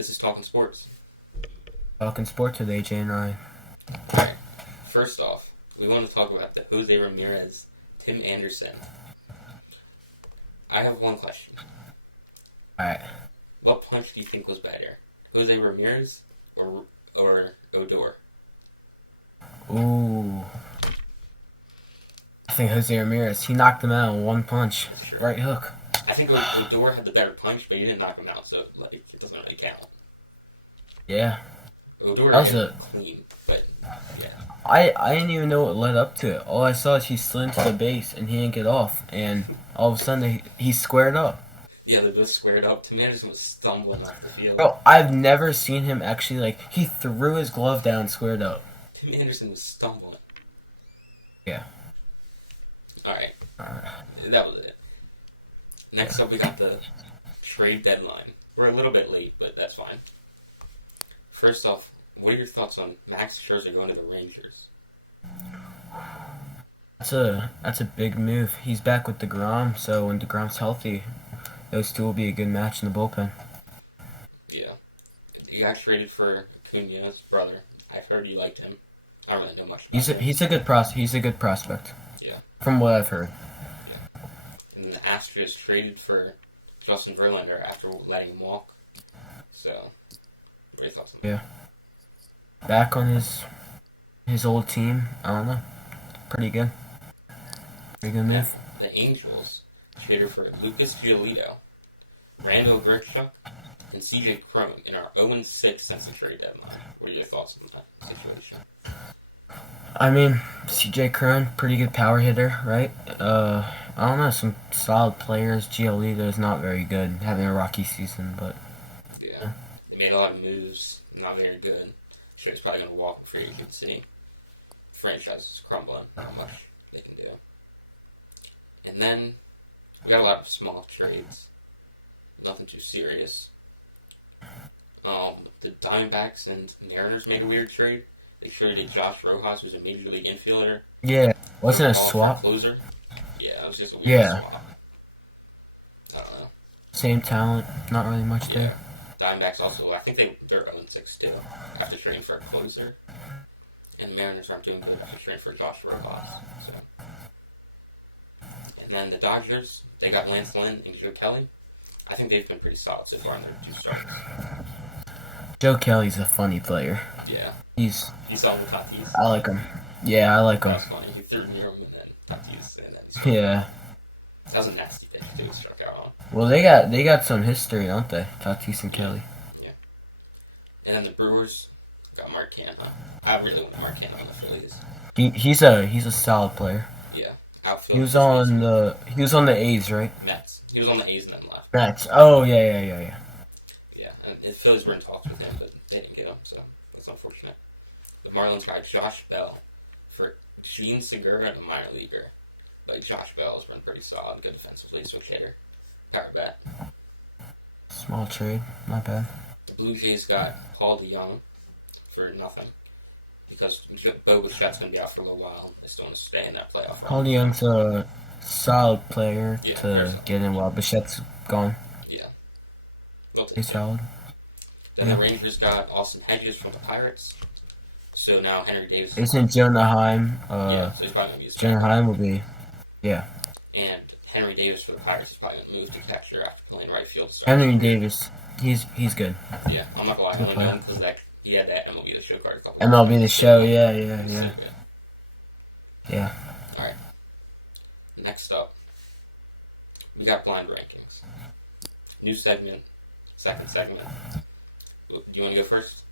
This is Talking Sports. Talking sports with AJ and I. Alright, first off, we want to talk about the Jose Ramirez, Tim Anderson. I have one question. Alright. What punch do you think was better? Jose Ramirez or Odor? Ooh. I think Jose Ramirez, he knocked him out in one punch. Right hook. I think Odor had the better punch, but he didn't knock him out, so it doesn't really count. Yeah. Odor That was hit clean, but yeah. I didn't even know what led up to it. All I saw is he slid into the base and he didn't get off, and all of a sudden he squared up. Yeah, they both squared up. Tim Anderson was stumbling off the field. Bro, I've never seen him actually, he threw his glove down, squared up. Tim Anderson was stumbling. Yeah. Alright. That was it. Next up, we got the trade deadline. We're a little bit late, but that's fine. First off, what are your thoughts on Max Scherzer going to the Rangers? That's a big move. He's back with DeGrom, so when DeGrom's healthy, those two will be a good match in the bullpen. Yeah. He got traded for Acuna's brother. I've heard you liked him. I don't really know much about him. He's a good prospect. Yeah. From what I've heard. Yeah. And the Astros traded for Justin Verlander after letting him walk. So, what are your thoughts on that? Yeah. Back on his old team. I don't know. Pretty good. Pretty good move. Yeah. The Angels traded for Lucas Giolito, Randall Grichuk, and CJ Cron in our 0-6 since the trade deadline. What are your thoughts on that situation? I mean, CJ Cron, pretty good power hitter, right? I don't know, some solid players. Giolito is not very good, having a rocky season, but yeah, he made a lot of moves, not very good. Sure, he's probably gonna walk in free agency. Franchise is crumbling. How much they can do. And then we got a lot of small trades. Nothing too serious. The Diamondbacks and Mariners made a weird trade. They traded Josh Rojas, who's a major league infielder. yeah, wasn't it a swap? Closer. Yeah, it was just a weird swap. I don't know. Same talent, not really much there. Diamondbacks also, I think they're 0-6 too, after trading for a closer. And Mariners aren't doing good after trading for Josh Rojas. So. And then the Dodgers, they got Lance Lynn and Joe Kelly. I think they've been pretty solid so far in their two starts. Joe Kelly's a funny player. Yeah. He's on the TheEast. I like him. Yeah, I like him. That's funny. He threw near him and then TheEast and then yeah. That was a nasty pitch too, struck out on. Well, they got some history, don't they? Tatis and Kelly. Yeah. And then the Brewers got Mark Canha. I really want Mark Canha on the Phillies. He's a solid player. Yeah. Outfield. He was on the A's, right? Mets. He was on the A's and then left. Mets. Oh yeah. Yeah, and the Phillies were in talks with him, but they didn't get him, so that's unfortunate. The Marlins got Josh Bell for Gene Segura, a minor leaguer. But Josh Bell has been pretty solid, good defensively, switch hitter, power bat. Small trade, not bad. The Blue Jays got Paul DeYoung for nothing because Bo Bichette's going to be out for a little while. They still want to stay in that playoff. Paul DeYoung's a solid player to get in while Bichette's gone. Yeah. He's solid. Then the Rangers got Austin Hedges from the Pirates. So now Henry Davis. Isn't Jonah Heim? So he's probably going to be Jonah Heim will be. Yeah. And Henry Davis for the Pirates is probably going to move to catcher after playing right field. Henry Davis, he's good. Yeah, I'm not going to lie. I only know him because he had that MLB The Show card a couple MLB The Show, yeah. So yeah. All right. Next up, we got blind rankings. New segment, second segment. Do you want to go first?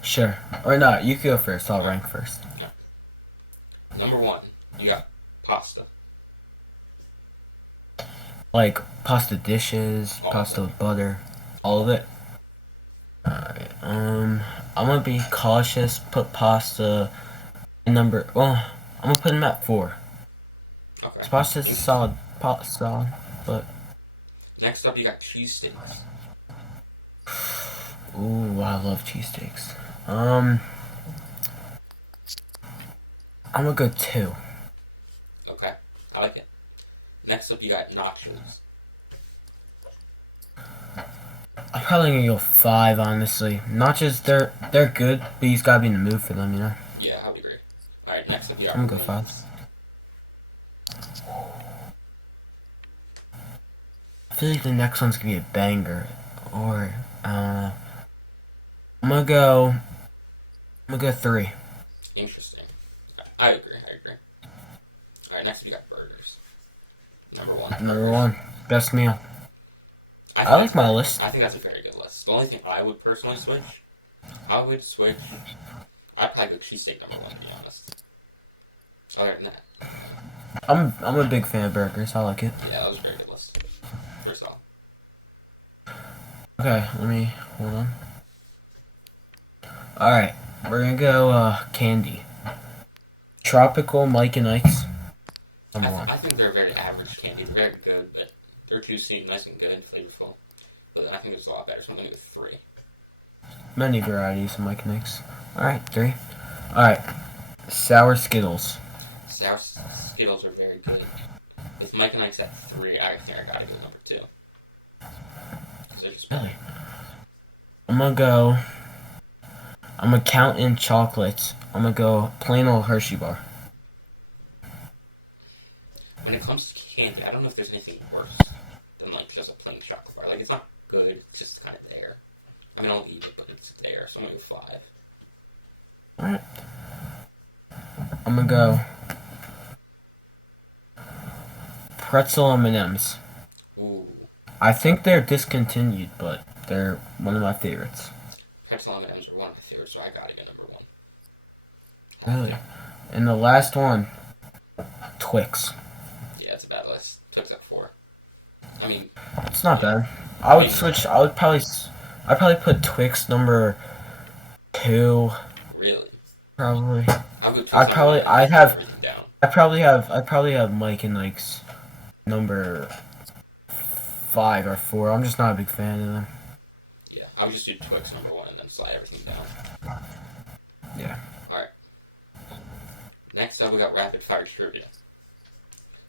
Sure. Or not, you can go first. I'll rank first. Okay. Number 1, you got pasta. Like pasta dishes, pasta with butter, all of it. Alright, I'm gonna be cautious, put pasta in I'm gonna put him at 4. Okay. Pasta's solid, but... Next up, you got cheesesteaks. Ooh, I love cheesesteaks. I'm gonna go 2. Okay, I like it. Next up, you got nachos. I'm probably gonna go 5, honestly. Not just they're good, but he's gotta be in the mood for them, you know? Yeah, I would agree. Alright, next up, you got I'm gonna go Ramirez. 5. I feel like the next one's gonna be a banger. Or, I'm gonna go 3. Interesting. I agree. Alright, next up, you got burgers. Number 1. Number 1. Best meal. I I like my list. I think that's a very good list. The only thing I would personally switch, I'd probably go cheesesteak number 1, to be honest. Other than that. I'm a big fan of burgers. I like it. Yeah, that was a very good list. First off. Okay, let me hold on. Alright, we're gonna go candy. Tropical Mike and Ike's. Number 1. I think they're a very average candy. They're very good, but they're juicy, nice and good, flavorful. But I think there's a lot better, so I'm going to go 3. Many varieties of Mike and Ike's. Alright, 3. Alright, sour Skittles. Sour Skittles are very good. If Mike and Ike's at 3, I think I gotta go number 2. Really? I'm gonna count in chocolates. I'm gonna go plain old Hershey bar. When it comes to candy, I don't know if there's anything worse than like just a plain chocolate bar. Like, it's not good, it's just kind of there. I mean, I'll eat it, but it's there, so I'm gonna go 5. Alright. I'm gonna go pretzel M&M's. Ooh. I think they're discontinued, but they're one of my favorites. Pretzel M&M's are one of my favorites, so I gotta get number 1. Really? And the last one, Twix. Yeah, it's a bad list. Twix at 4. I mean, It's not bad. I would switch. I'd probably put Twix number 2. really? Probably. I'd probably have Mike and Ike's number 5 or 4. I'm just not a big fan of them. Yeah, I would just do Twix number 1 and then slide everything down. Yeah. Alright. Next up, we got rapid fire trivia.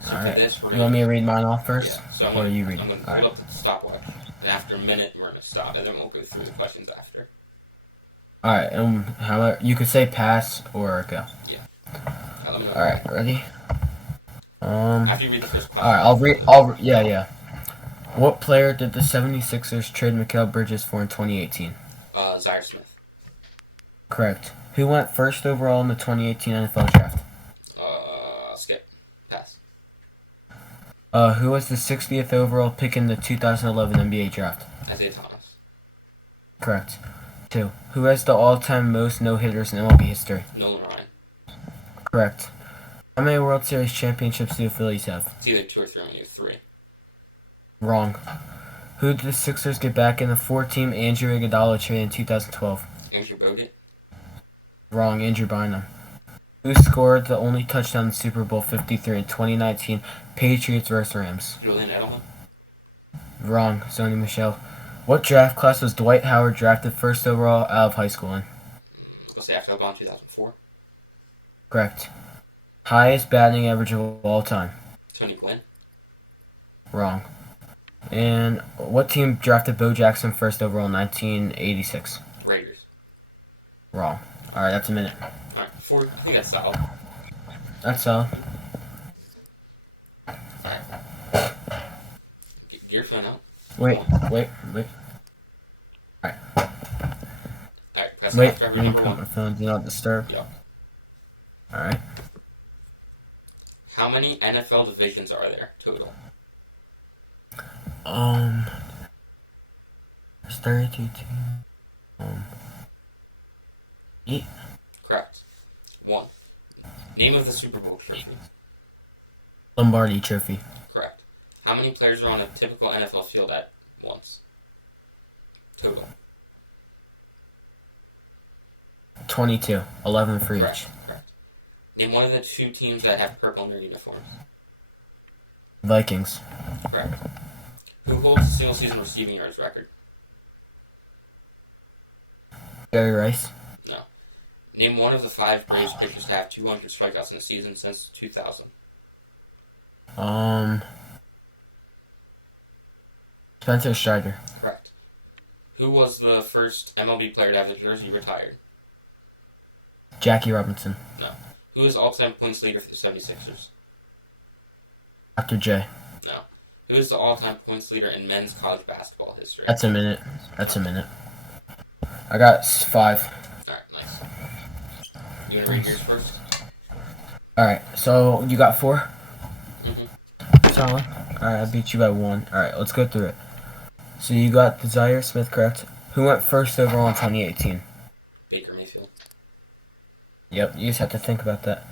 So Alright. this, You want me to read mine off first? Yeah, so Or are you reading? I'm going to pull up the stopwatch, and after a minute, we're going to stop, and then we'll go through the questions after. Alright, however, you could say pass or go. Yeah. Let me know. Alright, ready? After you read the first question. Alright, yeah. What player did the 76ers trade Mikal Bridges for in 2018? Zaire Smith. Correct. Who went first overall in the 2018 NFL draft? Skip. Pass. Who was the 60th overall pick in the 2011 NBA draft? Isaiah Thomas. Correct. 2. Who has the all-time most no-hitters in MLB history? Nolan Ryan. Correct. How many World Series championships do the Phillies have? It's either 2 or 3. I'm going to do 3. Wrong. Who did the Sixers get back in the 4-team Andrew Iguodala trade in 2012? Andrew Bogut. Wrong. Andrew Bynum. Who scored the only touchdown in Super Bowl 53 in 2019? Patriots vs. Rams. Julian Edelman. Wrong. Sony Michel. What draft class was Dwight Howard drafted first overall out of high school in? Let's say after LeBron 2004. Correct. Highest batting average of all time? Tony Gwynn. Wrong. And what team drafted Bo Jackson first overall in 1986? Raiders. Wrong. Alright, that's a minute. Alright, 4. I think that's solid. That's all. Get your phone out. Wait. Alright, pass Wait, off driver let me number put 1. my phone do not disturb. Yep. Alright. How many NFL divisions are there total? There's 32 teams. 8. Correct. 1. Name of the Super Bowl trophy. Lombardi Trophy. Correct. How many players are on a typical NFL field at once? Total. 22. 11 for Correct. each. Correct. Name one of the 2 teams that have purple in their uniforms. Vikings. Correct. Who holds the single season receiving yards record? Jerry Rice. No. Name one of the 5 Braves pitchers to have 200 strikeouts in a season since 2000. Spencer Strider. Correct. Who was the first MLB player to have their jersey retired? Jackie Robinson. No. Who is the all-time points leader for the 76ers? Dr. J. No. Who is the all-time points leader in men's college basketball history? That's a minute. That's a minute. I got 5. Alright, nice. You want to read yours first? Alright, so you got 4? Mm-hmm. Solid. Alright, I beat you by 1. Alright, let's go through it. So you got Zaire Smith, correct? Who went first overall in 2018? Baker Mayfield. Yep, you just have to think about that.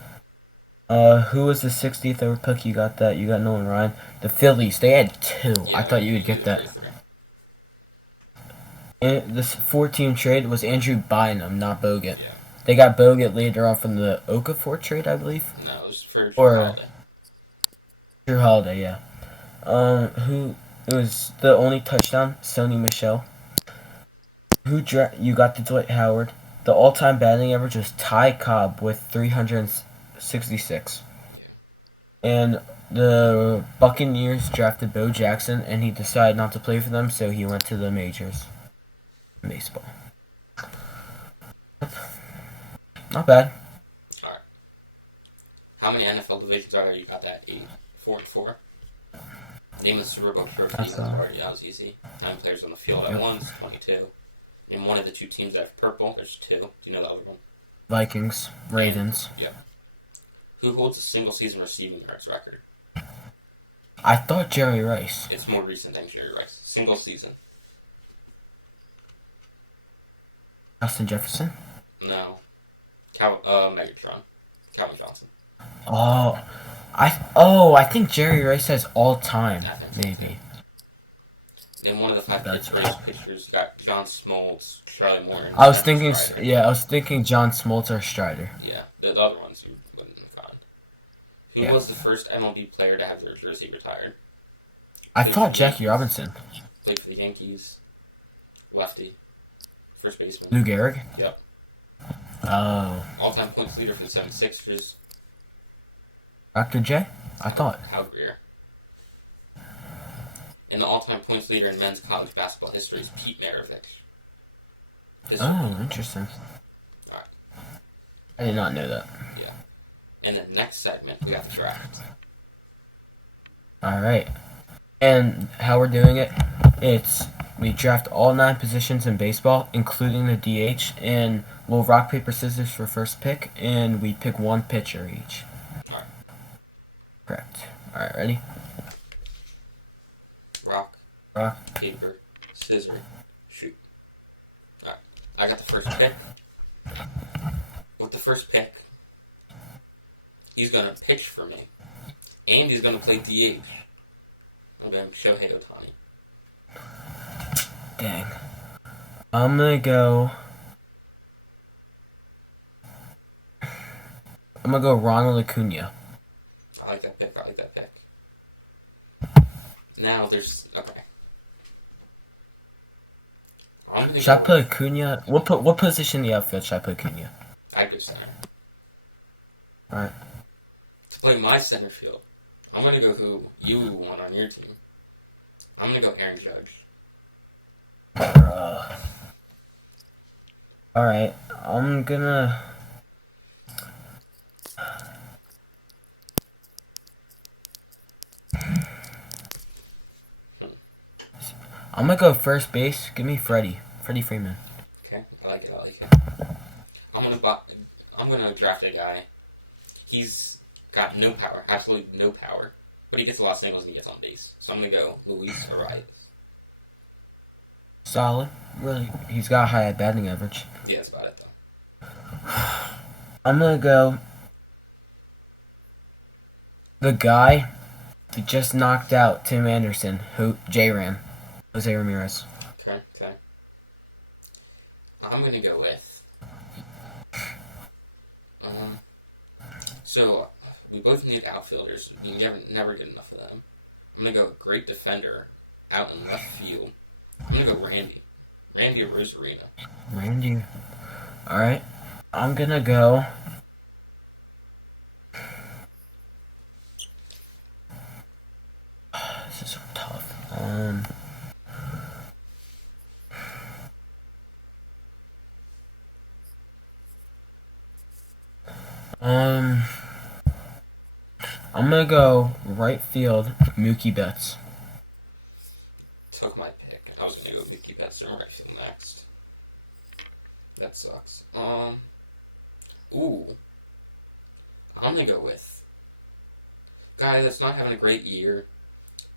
Who was the 60th over pick? You got that. You got Nolan Ryan. The Phillies, they had 2. Yeah, I thought you would get that. And this 4-team trade was Andrew Bynum, not Bogut. Yeah. They got Bogut later on from the Okafor trade, I believe. No, it was for Or Holiday. Drew Holiday, yeah. Who? It was the only touchdown, Sony Michel. You got the Dwight Howard. The all-time batting average was Ty Cobb with 366. And the Buccaneers drafted Bo Jackson, and he decided not to play for them, so he went to the majors. Baseball. Not bad. Alright. How many NFL divisions are there? You got that? 4 and 4. Name the Super Bowl trophy. That was easy. How many players on the field at once? 22. And one of the 2 teams that have purple, there's 2. Do you know the other one? Vikings. Ravens. Yep. Who holds the single season receiving yards record? I thought Jerry Rice. It's more recent than Jerry Rice. Single season. Justin Jefferson? No. Megatron. Calvin Johnson. I think Jerry Rice has all time, maybe. And one of the 5 pitchers got John Smoltz, Charlie Moore. I was thinking John Smoltz or Strider. Yeah, the other ones you wouldn't find. Who was the first MLB player to have their jersey retired? I thought Jackie Robinson. Played for the Yankees. Lefty. First baseman. Lou Gehrig? Yep. Oh. All-time points leader for the 76ers. Dr. J? I thought. Hal Greer. And the all-time points leader in men's college basketball history is Pete Maravich. Oh, interesting. Alright. I did not know that. Yeah. And the next segment, we have the draft. Alright. And how we're doing it, we draft all 9 positions in baseball, including the DH, and we'll rock, paper, scissors for first pick, and we pick 1 pitcher each. Alright. Correct. Alright, ready? Rock, paper, scissors, shoot. Alright, I got the first pick. With the first pick, he's going to pitch for me. And he's going to play DH. I'm going to Shohei Ohtani. Dang. I'm going to go Ronald Acuna. I like that pick. Now there's... Okay. Should I put Acuna? What position in the outfield should I put Acuna? I go center. Alright. To play my center field, I'm going to go who you want on your team. I'm going to go Aaron Judge. Alright. I'm gonna... I'm gonna go first base. Give me Freddie Freeman. Okay, I like it. I'm gonna draft a guy. He's got no power, absolutely no power, but he gets a lot of singles and he gets on base. So I'm gonna go Luis Arias. Solid. Really, he's got a high batting average. Yeah, that's about it though. I'm gonna go the guy that just knocked out Tim Anderson, J-Ram. Jose Ramirez. Okay. I'm gonna go with. So we both need outfielders. You never get enough of them. I'm gonna go great defender out in left field. I'm gonna go Randy Rosarina. Randy. All right. I'm gonna go. This is so tough. Um, I'm gonna go right field, Mookie Betts. Took my pick. I was gonna go Mookie Betts or right field next. That sucks. Ooh. I'm gonna go with guy that's not having a great year.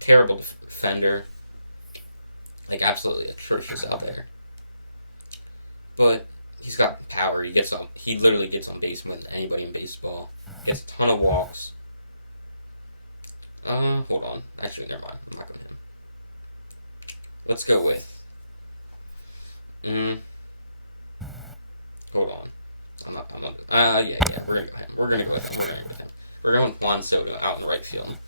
Terrible defender. Like, absolutely atrocious out there. But he's got power. He literally gets on base more than anybody in baseball. He has a ton of walks. Hold on. Actually, never mind. I'm not going to him. Let's go with. Hold on. Yeah. We're gonna go him. We're gonna go with him. We're going with Juan Soto out in the right field.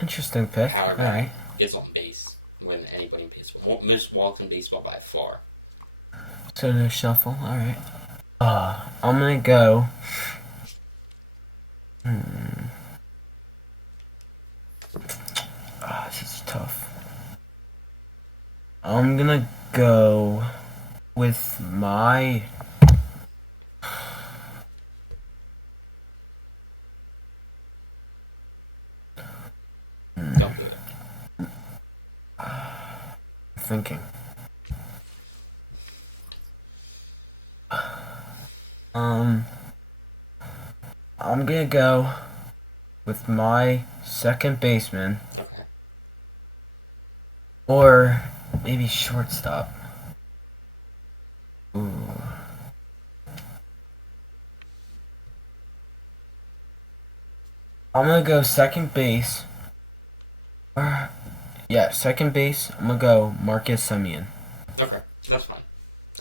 Interesting pick. Power Alright. Gets on base more than anybody in baseball. Most walks in baseball by far. Soto shuffle. Alright. I'm gonna go. This is tough. I'm gonna go with my. Don't do it. Thinking. I'm gonna go with my second baseman. Okay. Or maybe shortstop. Ooh. I'm gonna go second base. Second base. I'm gonna go Marcus Semien. Okay, that's fine.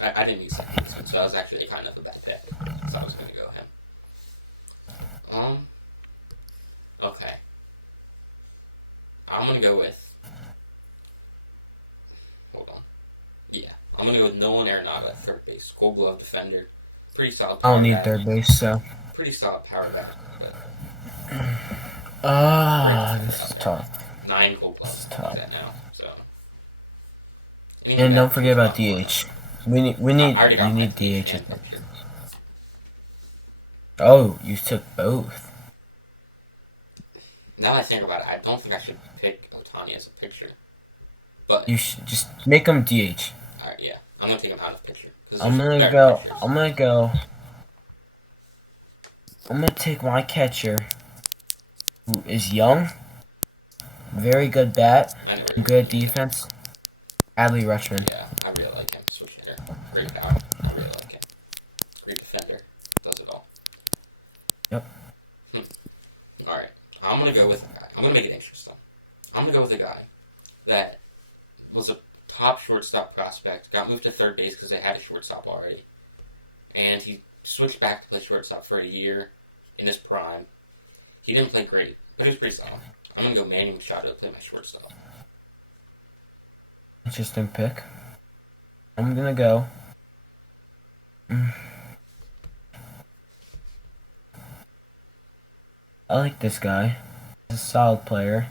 I didn't use second, so that was actually kind of a bad pick. So I was gonna go him. Okay. I'm gonna go with. Hold on. Yeah, I'm gonna go with Nolan Arenado at third base. Gold Glove defender. Pretty solid. I don't need third base, so. Pretty solid power back, but. This is tough. 9 Gold Gloves. Tough. That now. So. And don't forget about DH. We need DH. Oh, you took both. Now I think about it, I don't think I should pick Ohtani as a pitcher. But you should just make him DH. Alright, yeah. I'm gonna take him out of pitcher. I'm gonna take my catcher, who is young, very good bat, good defense. Adley Rutschman. Yeah, I really like him. Switch hitter. Great power. I really like him. Great defender. Does it all. Yep. Alright. I'm gonna go with a guy. I'm gonna make it interesting. I'm gonna go with a guy that was a top shortstop prospect, got moved to third base because they had a shortstop already. And he switched back to play shortstop for a year in his prime. He didn't play great, but he was pretty solid. I'm gonna go Manny Machado to play my shortstop. Interesting pick. I'm gonna go. I like this guy. He's a solid player.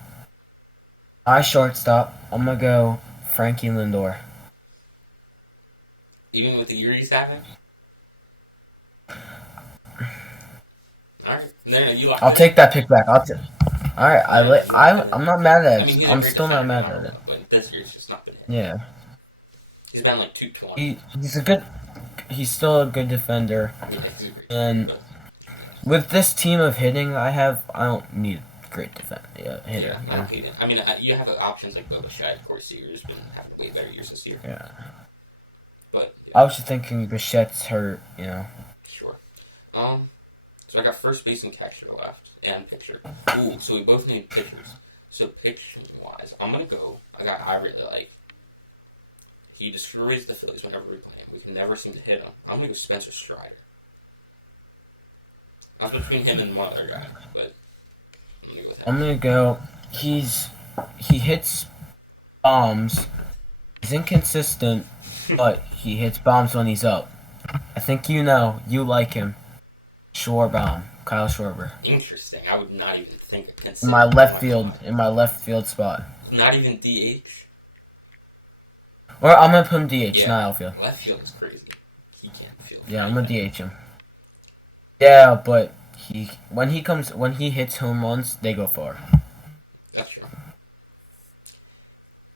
My shortstop, I'm gonna go Frankie Lindor. Even with the year he's having? Alright. No, you like I'll take that pick back. Alright, I'm not mad at it. I mean, I'm still not mad at it. But this year's just not been hit. Yeah. He's down like 220. He's still a good defender. And with this team of hitting I don't need a great hitter. Yeah, I don't hate it. I mean, you have options like Boba Shai, of course, who's been having way better years this year. Yeah. But I was just thinking Bichette's hurt, Sure. So I got first base and catcher left, and pitcher. Ooh, so we both need pitchers. So pitching-wise, I'm gonna go. A guy I really like. He destroys the Phillies whenever we play him. We can never seem to hit him. I'm gonna go Spencer Strider. I was between him and one other guy, but I'm gonna go with him. I'm gonna go. He hits bombs. He's inconsistent, but he hits bombs when he's up. I think you like him. Schwarber, Kyle Schwarber. Interesting. I would not even think of considering in my left field spot. Not even DH. Or I'm gonna put him DH, not outfield. Left field is crazy. He can't field. Yeah, I'm gonna DH him. Yeah, but when he hits home runs, they go far. That's true.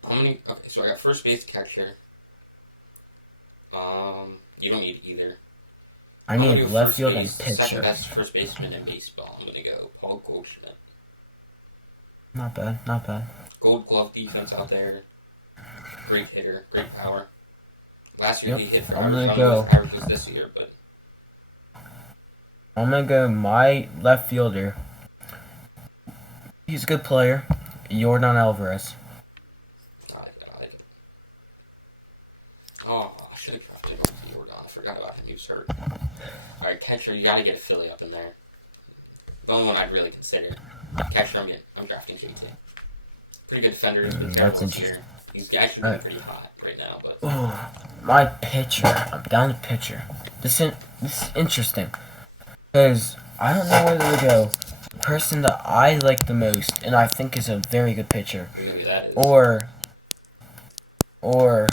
How many? Okay, so I got first base, catcher. You don't need either. I I'm gonna need go left first field base, and second pitcher. best first baseman in baseball. I'm gonna go Paul Goldschmidt. Not bad, not bad. Gold Glove defense out there. Great hitter, great power. Last year Yep, he hit for I'm average. I gonna don't know what his go. average is this year, but I'm gonna go my left fielder. He's a good player. Jordan Alvarez. I oh, I should have drafted Jordan. I forgot about him. He was hurt. All right, catcher, you gotta get a Philly up in there. The only one I'd really consider. Catcher, I'm drafting JT. Pretty good defender. He's been terrible That's this year. interesting. He's actually been pretty hot right now, but Oh, my pitcher. I'm down to pitcher. This is interesting because I don't know whether to go the person that I like the most and I think is a very good pitcher, maybe that is. or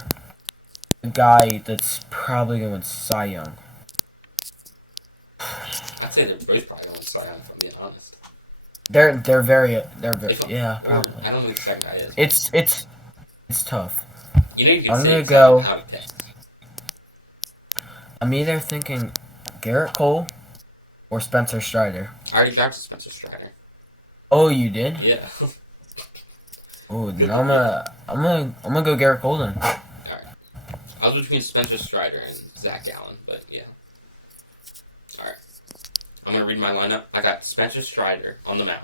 a guy that's probably going Cy Young. I'd say they're both probably on Cy Young, if I'm being honest. They're very yeah, Or, probably. I don't know who the second guy is. It's tough. You know, you can I'm say gonna it's out go. how to pick. I'm either thinking Garrett Cole or Spencer Strider. I already drafted Spencer Strider. Oh, you did? Yeah. Oh, then I'm gonna go Garrett Cole then. Alright. I was between Spencer Strider and Zach Gallen, but yeah. Alright. I'm gonna read my lineup. I got Spencer Strider on the mound.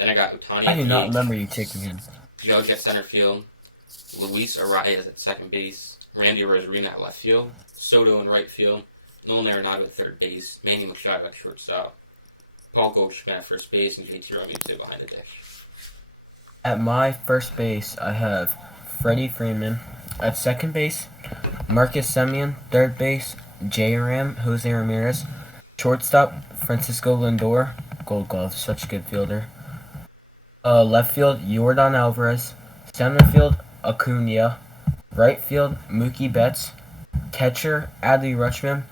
Then I got Otani I at do not DH, remember you taking him. Judge at center field, Luis Arias at second base, Randy Rosarina at left field, Soto in right field, Nolan Arenado at third base, Manny Machado at shortstop, Paul Goldschmidt at first base, and JT Realmuto behind the dish. At my first base, I have Freddie Freeman. At second base, Marcus Semien. Third base, J-Ram, Jose Ramirez. Shortstop, Francisco Lindor. Gold Glove, such a good fielder. Left field, Jordan Alvarez. Center field, Acuna. Right field, Mookie Betts. Catcher, Adley Rutschman.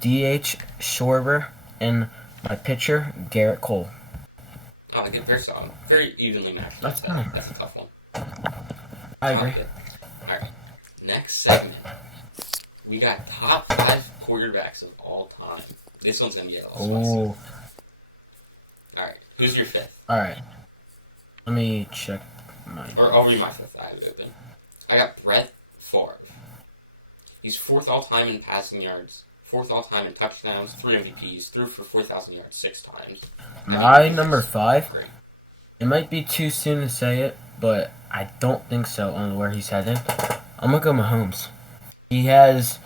DH, Schwarber. And my pitcher, Garrett Cole. Oh, I get very solid. Very evenly matched. That's fine. That's a tough one. I agree. Alright. Next segment. We got top 5 quarterbacks of all time. This one's gonna be a little spicy. Alright. Who's your fifth? Alright. Let me check my... Or I'll read my fifth. I have it open. I got Brett Favre. He's 4th all-time in passing yards, 4th all-time in touchdowns, 3 MVPs, threw for 4,000 yards 6 times. My number 5, Great. it might be too soon to say it, but I don't think so on where he's headed. I'm going to go Mahomes. He has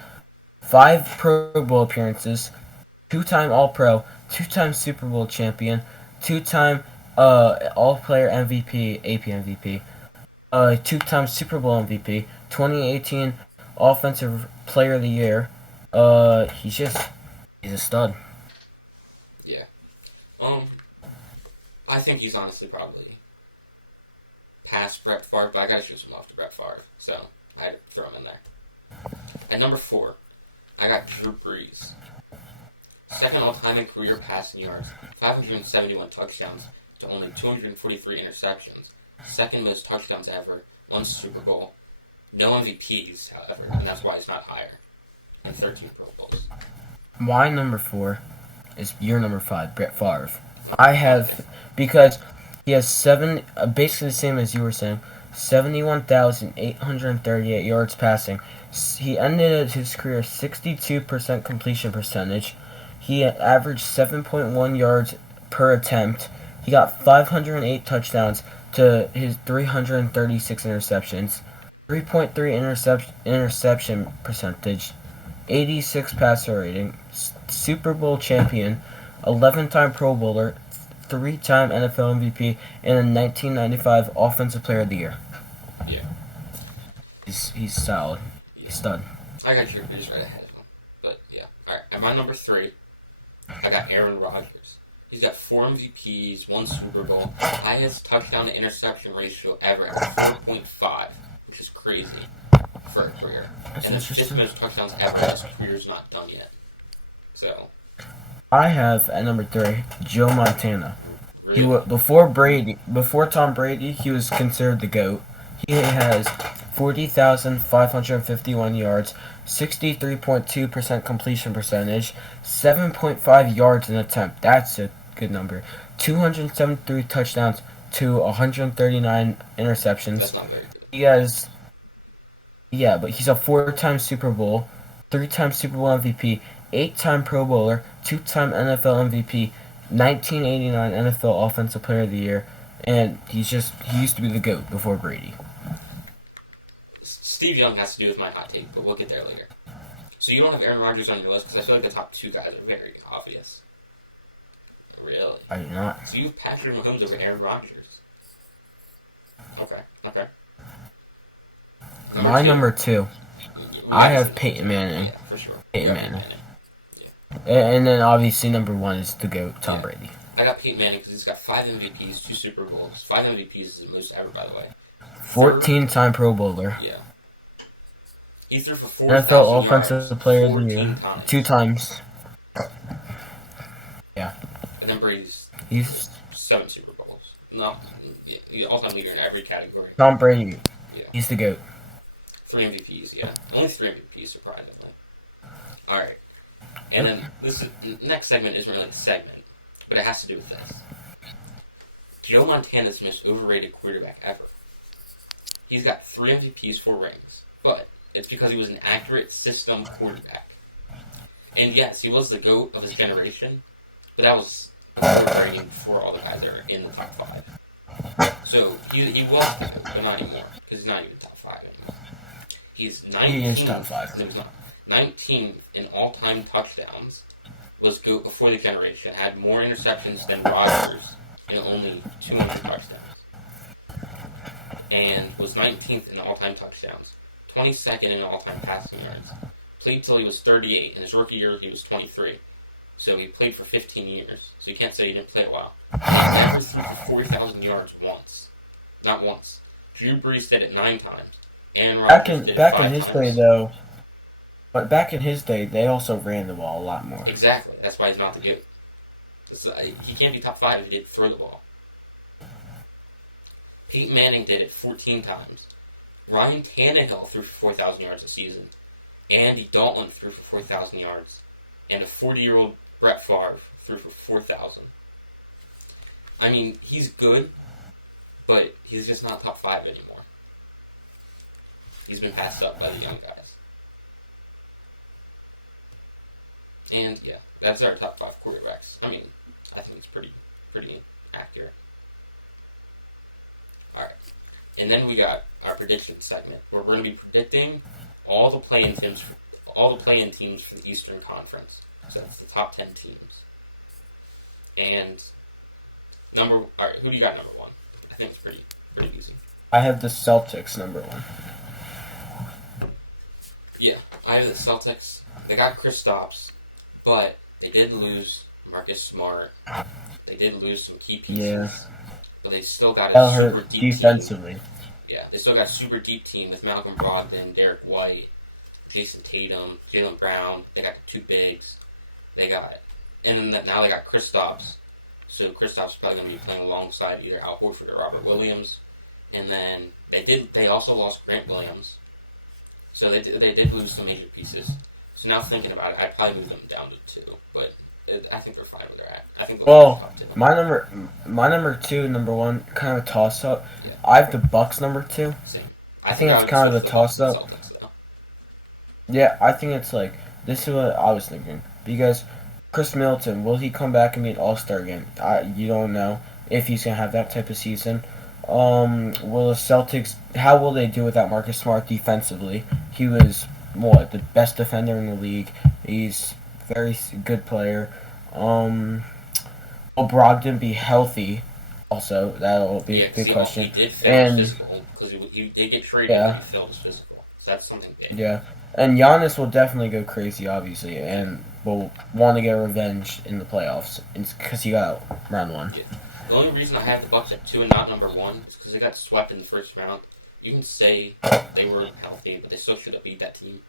5 Pro Bowl appearances, 2-time All-Pro, 2-time Super Bowl champion, 2-time All-Player MVP, AP MVP, 2-time Super Bowl MVP, 2018 Offensive Player of the Year. He's a stud. Yeah. I think he's honestly probably past Brett Favre, but I gotta choose him off to Brett Favre, so I throw him in there. At number 4, I got Drew Brees. 2nd all-time in career passing yards, 571 touchdowns to only 243 interceptions. 2nd most touchdowns ever, 1 Super Bowl. No MVPs, however, and that's why he's not higher. And 13 Pro Bowls. My number 4 is your number 5, Brett Favre. I have, because he has basically the same as you were saying, 71,838 yards passing. He ended his career 62% completion percentage. He averaged 7.1 yards per attempt. He got 508 touchdowns to his 336 interceptions. 3.3 interception percentage. 86 passer rating. Super Bowl champion. 11-time Pro Bowler. 3-time NFL MVP. And a 1995 Offensive Player of the Year. Yeah. He's solid. He's stud. I got Drew Brees right ahead of him. But yeah. Alright, at my number 3, I got Aaron Rodgers. He's got 4 MVPs, 1 Super Bowl, highest touchdown to interception ratio ever at 4.5, which is crazy for a career. That's and the 5th most touchdowns ever. His career's not done yet. So, I have at number 3 Joe Montana. He Really? was before Tom Brady. He was considered the GOAT. He has 40,551 yards, 63.2% completion percentage, 7.5 yards an attempt. That's a good number. 273 touchdowns to 139 interceptions. That's not very good. He has Yeah, but he's a 4-time Super Bowl, 3-time Super Bowl MVP, 8-time Pro Bowler, 2-time NFL MVP, 1989 NFL Offensive Player of the Year, and he used to be the GOAT before Brady. Steve Young has to do with my hot take, but we'll get there later. So you don't have Aaron Rodgers on your list because I feel like the top 2 guys are very obvious. Really? I do not. So you have Patrick Mahomes over Aaron Rodgers. Okay. My number 2, I have Peyton Manning. Yeah, for sure. Peyton Manning. Yeah. And then obviously number 1 is the GOAT, Tom Brady. I got Peyton Manning because he's got 5 MVPs, 2 Super Bowls. 5 MVPs is the most ever, by the way. 14-time Pro Bowler. Yeah. He threw for 4,000 NFL yards Offensive Player of the 14 Year. times. 2 times. Yeah. And then Brady's He's 7 Super Bowls. No, he's all-time leader in every category. Tom Brady. Yeah. He's the GOAT. 3 MVPs, yeah. Only 3 MVPs, surprisingly. Alright. And then this next segment isn't really a segment, but it has to do with this. Joe Montana's the most overrated quarterback ever. He's got 3 MVPs, 4 rings, but it's because he was an accurate system quarterback. And yes, he was the GOAT of his generation, but that was overrated before all the guys that are in the top 5. So he was, but not anymore, because he's not even top 5 anymore. He's 19th. He is top 5. No, he's not. 19th in all-time touchdowns. Was GOAT before the generation. Had more interceptions than Rodgers and only 200 touchdowns. And was 19th in all-time touchdowns. 22nd in all-time passing yards. Played till he was 38. In his rookie year, he was 23. So he played for 15 years. So you can't say he didn't play a while. He never threw for 40,000 yards once. Not once. Drew Brees did it 9 times. And Rodgers did it 5 back in his times. day, though. But back in his day, they also ran the ball a lot more. Exactly. That's why he's not the GOAT. He can't be top 5 if he didn't throw the ball. Peyton Manning did it 14 times. Ryan Tannehill threw for 4,000 yards a season. Andy Dalton threw for 4,000 yards. And a 40-year-old Brett Favre threw for 4,000. I mean, he's good, but he's just not top 5 anymore. He's been passed up by the young guys. And yeah, that's our top 5 quarterbacks. I mean, I think it's pretty accurate. Alright. And then we got our prediction segment, where we're going to be predicting all the play-in teams for the Eastern Conference. So it's the top 10 teams. And alright, who do you got number 1? I think it's pretty easy. I have the Celtics number 1. Yeah, I have the Celtics. They got Kristaps, but they did lose Marcus Smart. They did lose some key pieces. Yeah. But they still got That'll a super hurt deep defensively. team. Yeah, they still got a super deep team with Malcolm Brogdon, Derek White, Jason Tatum, Jaylen Brown. They got 2 bigs. And then now they got Kristaps. So Kristaps is probably going to be playing alongside either Al Horford or Robert Williams. And then they also lost Grant Williams. So they did lose some major pieces. So now thinking about it, I'd probably move them down to 2. But I think they're fine where they're at. I think top 2. my number 2, number 1, kind of a toss up. Yeah. I have the Bucks number 2. Same. I think that's kind of a toss up. Yeah, I think it's like, this is what I was thinking. Because Chris Middleton, will he come back and be an All-Star again? You don't know if he's going to have that type of season. Will the Celtics, how will they do without Marcus Smart defensively? He was, the best defender in the league. He's a very good player. Will Brogdon be healthy? Also, that'll be a big question. He did fail his physical, because he did get traded and he failed his physical. So that's something big. Yeah. And Giannis will definitely go crazy, obviously, and will want to get revenge in the playoffs, because he got round 1. Yeah. The only reason I have the Bucks at 2 and not number 1 is because they got swept in the first round. You can say they were healthy, but they still should have beat that team.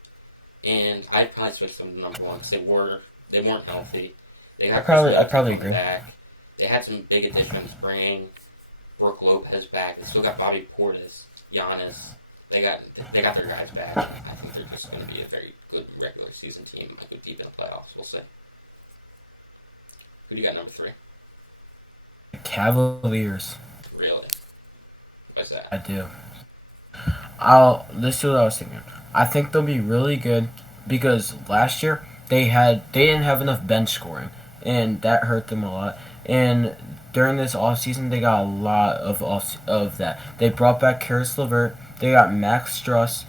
And I'd probably switch them to number 1 because they weren't healthy. They I got Chris probably I Middleton probably coming agree. back. They had some big additions, bringing Brooke Lopez back. They still got Bobby Portis, Giannis. They got their guys back, and I think they're just going to be a very good regular season team. I could deep in the playoffs. We'll see. Who do you got number 3? Cavaliers. Really? What's that? I do. This is what I was thinking. I think they'll be really good because last year they didn't have enough bench scoring, and that hurt them a lot. And during this offseason, they got a lot of that. They brought back Karis LeVert. They got Max Struss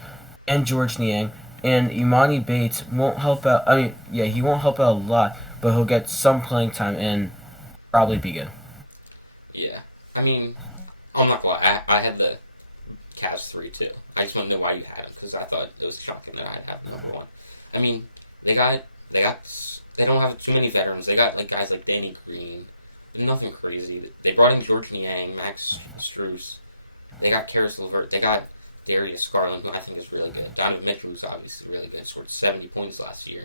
and George Niang, and Imani Bates won't help out. I mean, yeah, he won't help out a lot, but he'll get some playing time and probably be good. Yeah. I mean, I'm not going to lie. I had the Cavs 3 too. I just want to know why you had them because I thought it was shocking that I'd have number 1. I mean, they don't have too many veterans. They got like guys like Danny Green. Nothing crazy. They brought in George Niang, Max Strus. They got Karis LeVert. They got Darius Garland, who I think is really good. Donovan Mitchell was obviously really good. Scored 70 points last year.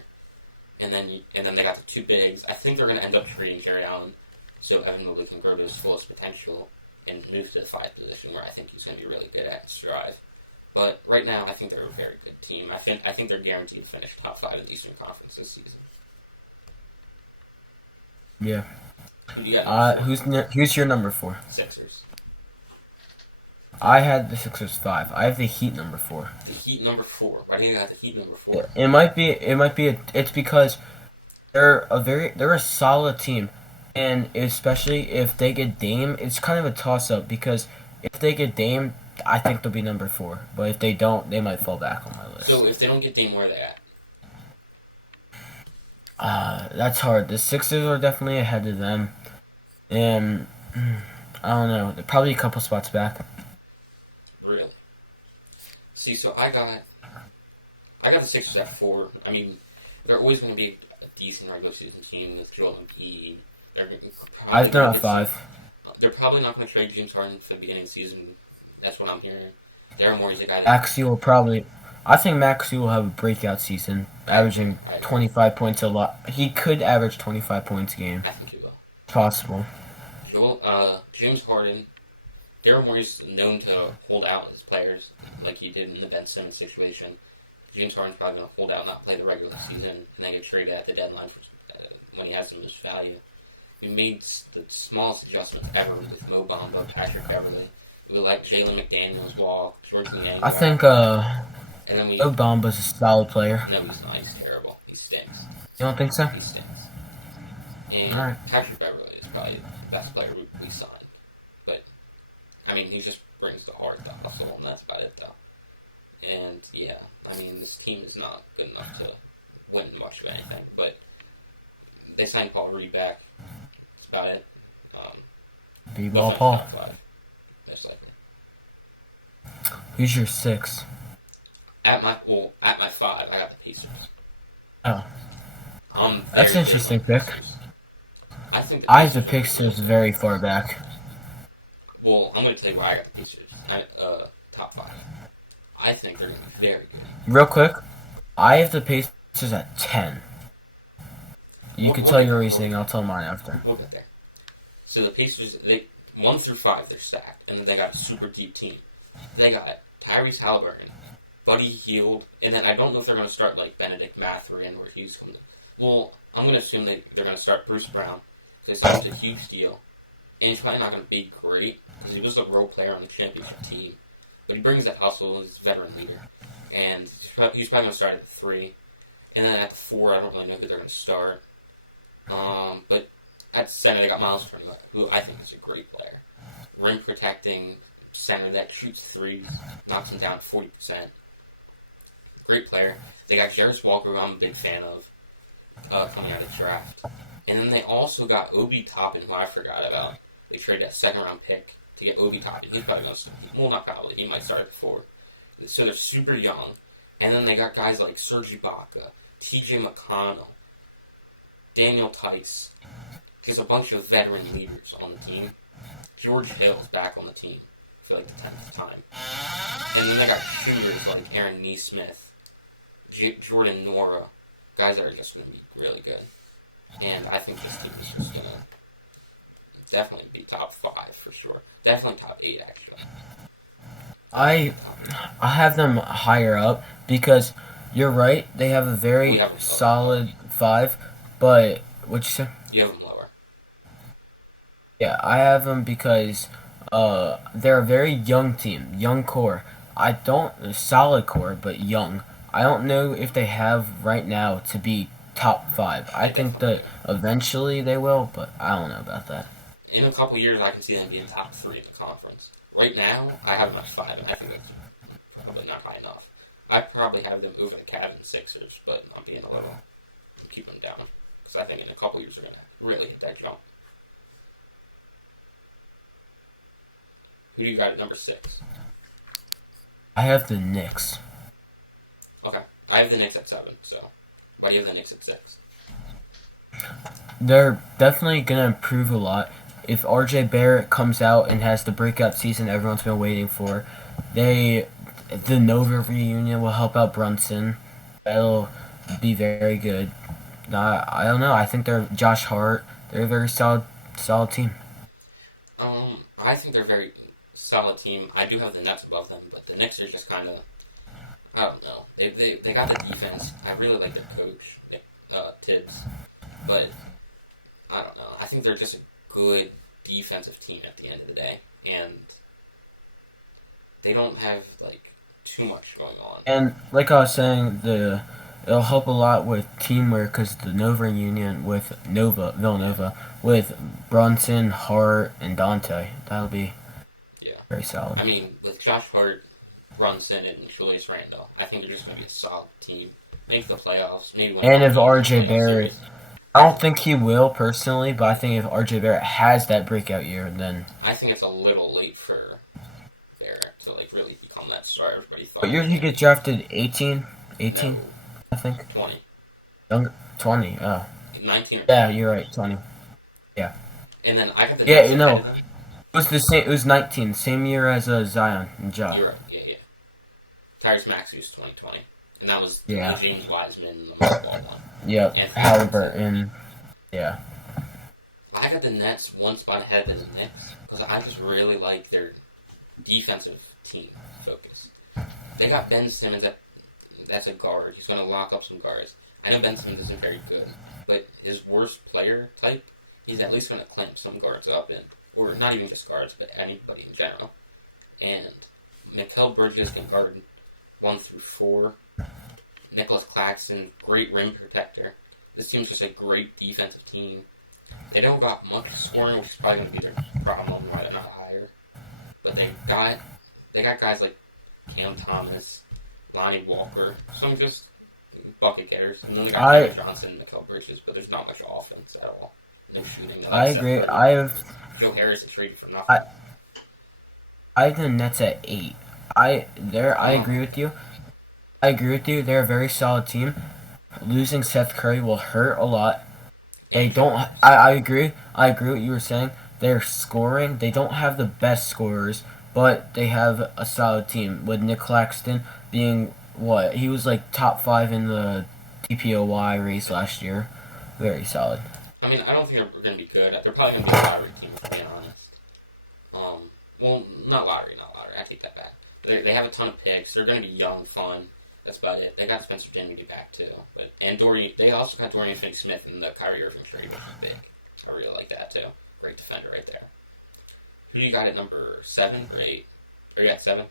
And then they got the 2 bigs. I think they're going to end up trading Jerry Allen so Evan Mobley can grow to his fullest potential and move to the 5 position where I think he's going to be really good at strive. But right now, I think they're a very good team. I think they're guaranteed to finish top 5 in the Eastern Conference this season. Yeah. Who do you got? Who's your number 4? Sixers. I had the Sixers 5. I have the Heat number 4. The Heat number 4. Why do you got the Heat number 4? It's because they're a solid team, and especially if they get Dame, it's kind of a toss up because if they get Dame, I think they'll be number 4. But if they don't, they might fall back on my list. So if they don't get Dame, where are they at? That's hard. The Sixers are definitely ahead of them, and I don't know. They're probably a couple spots back. Really? See, so I got the Sixers at 4. I mean, they're always going to be a decent regular season team with Joel Embiid. I've done at 5. They're probably not going to trade James Harden for the beginning of the season. That's what I'm hearing. Darren Morey's the guy I think Maxey will have a breakout season, averaging 25 points a lot. He could average 25 points a game. I think he will. Possible. James Harden, Darren Morey's known to hold out his players like he did in the Ben Simmons situation. James Harden's probably going to hold out and not play the regular season and then get traded at the deadline for, when he has the most value. We made the smallest adjustments ever with Mo Bamba, Patrick Beverley. We let Jalen McDaniels walk, George Niang. I think Mo Bamba's a solid player. No, he's not. He's terrible. He stinks. You don't think so? He stinks. And All right. Patrick Beverley is probably the best player we signed. But, I mean, he just brings the heart, the hustle, and that's about it, though. And, yeah, I mean, this team is not good enough to win much of anything. But they signed Paul Reed back. That's about it. B-ball Paul. Top 5. Most likely. Who's your 6? At my 5, I got the Pacers. Oh. That's an interesting pick. I think I have the Pacers very far back. Well, I'm going to tell you where I got the Pacers. Top 5. I think they're going to be very good. Real quick, I have the Pacers at 10. You can tell your reasoning. I'll tell mine after. We'll get there. So the Pacers, 1 through 5, they're stacked, and then they got a super deep team. They got Tyrese Halliburton, Buddy Hield, and then I don't know if they're going to start like Benedict Mathurin where he's coming. Well, I'm going to assume they're going to start Bruce Brown because he's a huge deal, and he's probably not going to be great because he was a role player on the championship team, but he brings that hustle as veteran leader, and he's probably going to start at 3, and then at 4, I don't really know who they're going to start. But at center, they got Miles Turner, who I think is a great player. Rim protecting center that shoots threes, knocks them down 40%. Great player. They got Jarris Walker, who I'm a big fan of, coming out of the draft. And then they also got Obi Toppin, who I forgot about. They traded that second-round pick to get Obi Toppin. He's probably going to, well, not probably, he might start at 4. So they're super young. And then they got guys like Serge Ibaka, TJ McConnell, Daniel Tice. There's a bunch of veteran leaders on the team. George Hill's back on the team for like the 10th time. And then they got shooters like Aaron Nesmith, Jordan Nora, guys that are just going to be really good. And I think this team is just going to definitely be top 5 for sure. Definitely top 8, actually. I I have them higher up because you're right. They have a We very have them solid 5, but what you say? You have them lower. Yeah, I have them because they're a very young team, young core. I don't solid core, but young. I don't know if they have right now to be top 5. I They think definitely that do. eventually they will, but I don't know about that. In a couple years, I can see them being top 3 in the conference. Right now, I have them at 5, and I think that's probably not high enough. I probably have them moving the Cavs and Sixers, but I'm being a little keep them down because I think in a couple years they're gonna really hit that jump. Who do you got at number 6? I have the Knicks. Okay, I have the Knicks at 7. So why do you have the Knicks at 6? They're definitely gonna improve a lot if RJ Barrett comes out and has the breakout season everyone's been waiting for. The Nova reunion will help out Brunson. That'll be very good. I don't know. I think they're Josh Hart. They're a very solid team. I think they're a very solid team. I do have the Nets above them, but the Knicks are just kind of I don't know. They got the defense. I really like their coach, Nick Tibbs, but I don't know. I think they're just a good defensive team at the end of the day, and they don't have like too much going on. And like I was saying, it'll help a lot with teamwork because the Nova reunion with Villanova with Brunson, Hart, and Dante. That'll be Yeah, very solid. I mean with Josh Hart, Brunson, and Julius Randle, I think they're just going to be a solid team. Make the playoffs, maybe win. And if RJ playoff Barrett, series. I don't think he will personally, but I think if RJ Barrett has that breakout year, then. I think it's a little late for Barrett to like really become that star everybody thought. What year did he get drafted? 18? 18? No, I think. 20. Younger? 20. Oh. 19 or Yeah, 20. you're right. 20. Yeah. And then I have the Yeah, Nets ahead of them. It was the same. It was 19, same year as Zion and Ja. You're right. Yeah. Tyrese Maxey was 2020, and that was Yeah. the James Wiseman Lamar Ball one. Yep. Halliburton. Yeah. I got the Nets one spot ahead of the Knicks because I just really like their defensive team focus. They got Ben Simmons that's a guard. He's going to lock up some guards. I know Ben Simmons isn't very good, but his worst player type, he's at least going to clamp some guards up in, or not even just guards, but anybody in general. And Mikal Bridges can guard 1 through 4. Nicholas Claxton, great rim protector. This team's just a great defensive team. They don't got much scoring, which is probably going to be their problem why they're not higher. But they got guys like Cam Thomas, Lonnie Walker, some just bucket getters. And then they got Tyler Johnson and Mikal Bridges, but there's not much offense at all. No shooting. I agree. Joe Harris is traded for nothing. I have the Nets at 8. I agree with you. I agree with you. They're a very solid team. Losing Seth Curry will hurt a lot. They don't. I agree. I agree with what you were saying. They're scoring. They don't have the best scorers, but they have a solid team. With Nick Claxton being what he was like top 5 in the DPOY race last year. Very solid. I mean, I don't think they're going to be good. They're probably going to be a lottery team, if I'm being honest. Well, not lottery. I take that back. They have a ton of picks. They're going to be young, fun. That's about it. They got Spencer Dinwiddie back too, and They also got Dorian Finney-Smith in the Kyrie Irving trade, which is big. I really like that too. Great defender right there. Who do you got at number 7 or 8? Are you at 7?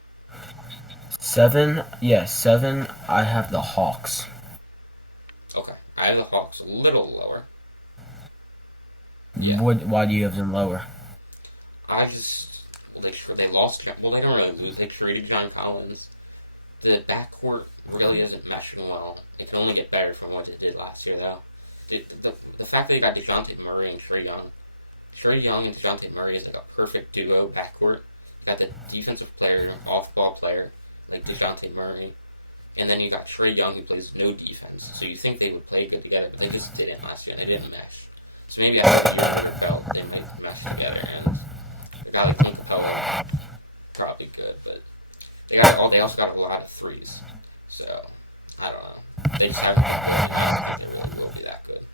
7, yeah, 7. I have the Hawks. Okay, I have the Hawks a little lower. Yeah. Why do you have them lower? They lost. Well, they don't really lose. They traded John Collins. The backcourt really isn't meshing well. It can only get better from what it did last year, though. The fact that they got DeJounte Murray and Trae Young. Trae Young and DeJounte Murray is like a perfect duo backcourt. Got the defensive player, off-ball player, like DeJounte Murray. And then you got Trae Young, who plays no defense. So you think they would play good together, but they just didn't last year. They didn't mesh. So maybe after a year under their belt, they might mesh together. And a guy like Clint Capella, probably good, but they also got a lot of threes. So I don't know. They just haven't. They really will be that good.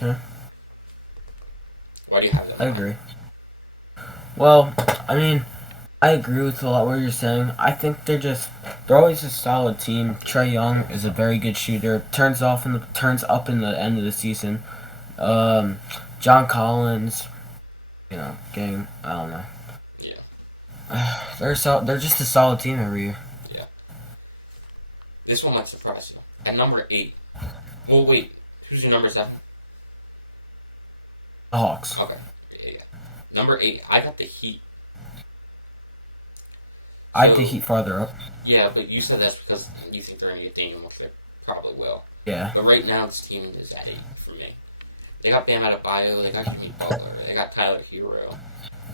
Okay. Why do you have them? I agree. Well, I mean, I agree with a lot what you're saying. I think they're always a solid team. Trae Young is a very good shooter. Turns up in the end of the season. Um, John Collins, getting I don't know. Yeah. They're just a solid team every year. Yeah. This one might surprise you. At number 8. Well, wait. Who's your number 7? The Hawks. Okay. Yeah. Number 8. I got the Heat. I'd the Heat farther up. Yeah, but you said that's because you think they're going to get Damian, which they probably will. Yeah. But right now, this team is at 8 for me. They got Bam Adebayo, they got Jimmy Butler, they got Tyler Hero.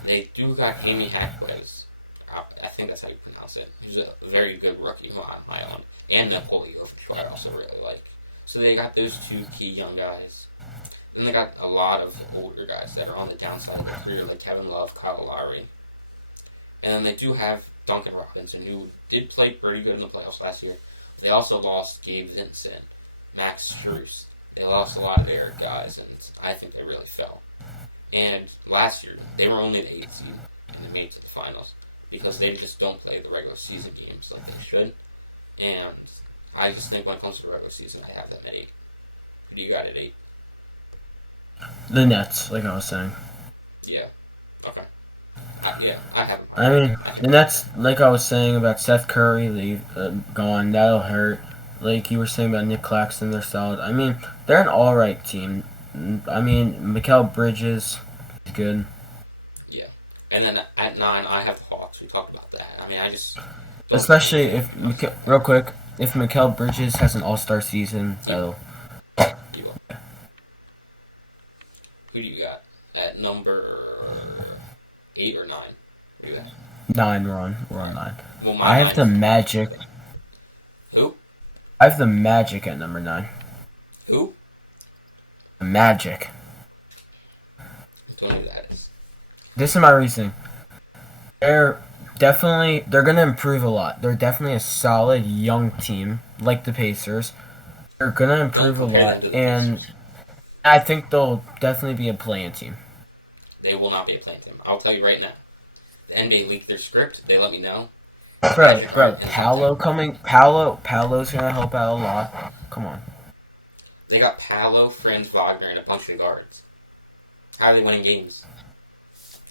They do got Amy Hackways. I think that's how you pronounce it. He's a very good rookie on my own. And Napoleon, who I also really like. So they got those 2 key young guys. Then they got a lot of older guys that are on the downside of their career, like Kevin Love, Kyle Lowry. And then they do have Duncan Robinson, who did play pretty good in the playoffs last year. They also lost Gabe Vincent, Max Strus. They lost a lot of their guys, and I think they really fell. And last year, they were only the 8th seed, and they made it to the finals because they just don't play the regular season games like they should. And I just think when it comes to the regular season, I have them at 8. Who do you got at 8? The Nets, like I was saying. Yeah. Okay. I have them. I mean, the Nets, like I was saying about Seth Curry gone, that'll hurt. Like you were saying about Nick Claxton, they're solid. I mean, they're an alright team. I mean, Mikal Bridges is good. Yeah. And then at 9, I have the Hawks. We talked about that. I mean, I just... Especially if, real quick, if Mikal Bridges has an all-star season, that'll... He will. Who do you got at number 8 or 9? Who do you got? 9, we're on 9. Well, I have the Magic. Who? I have the Magic at number 9. Who? The Magic. I don't know who that is. This is my reasoning. They're gonna improve a lot. They're definitely a solid young team, like the Pacers. They're gonna improve a lot, and I think they'll definitely be a play-in team. They will not be a play-in team. I'll tell you right now. The NBA leaked their script. They let me know. Bro, Paolo's gonna help out a lot. Come on. They got Paolo, Franz Wagner, and a bunch of guards. How are they winning games?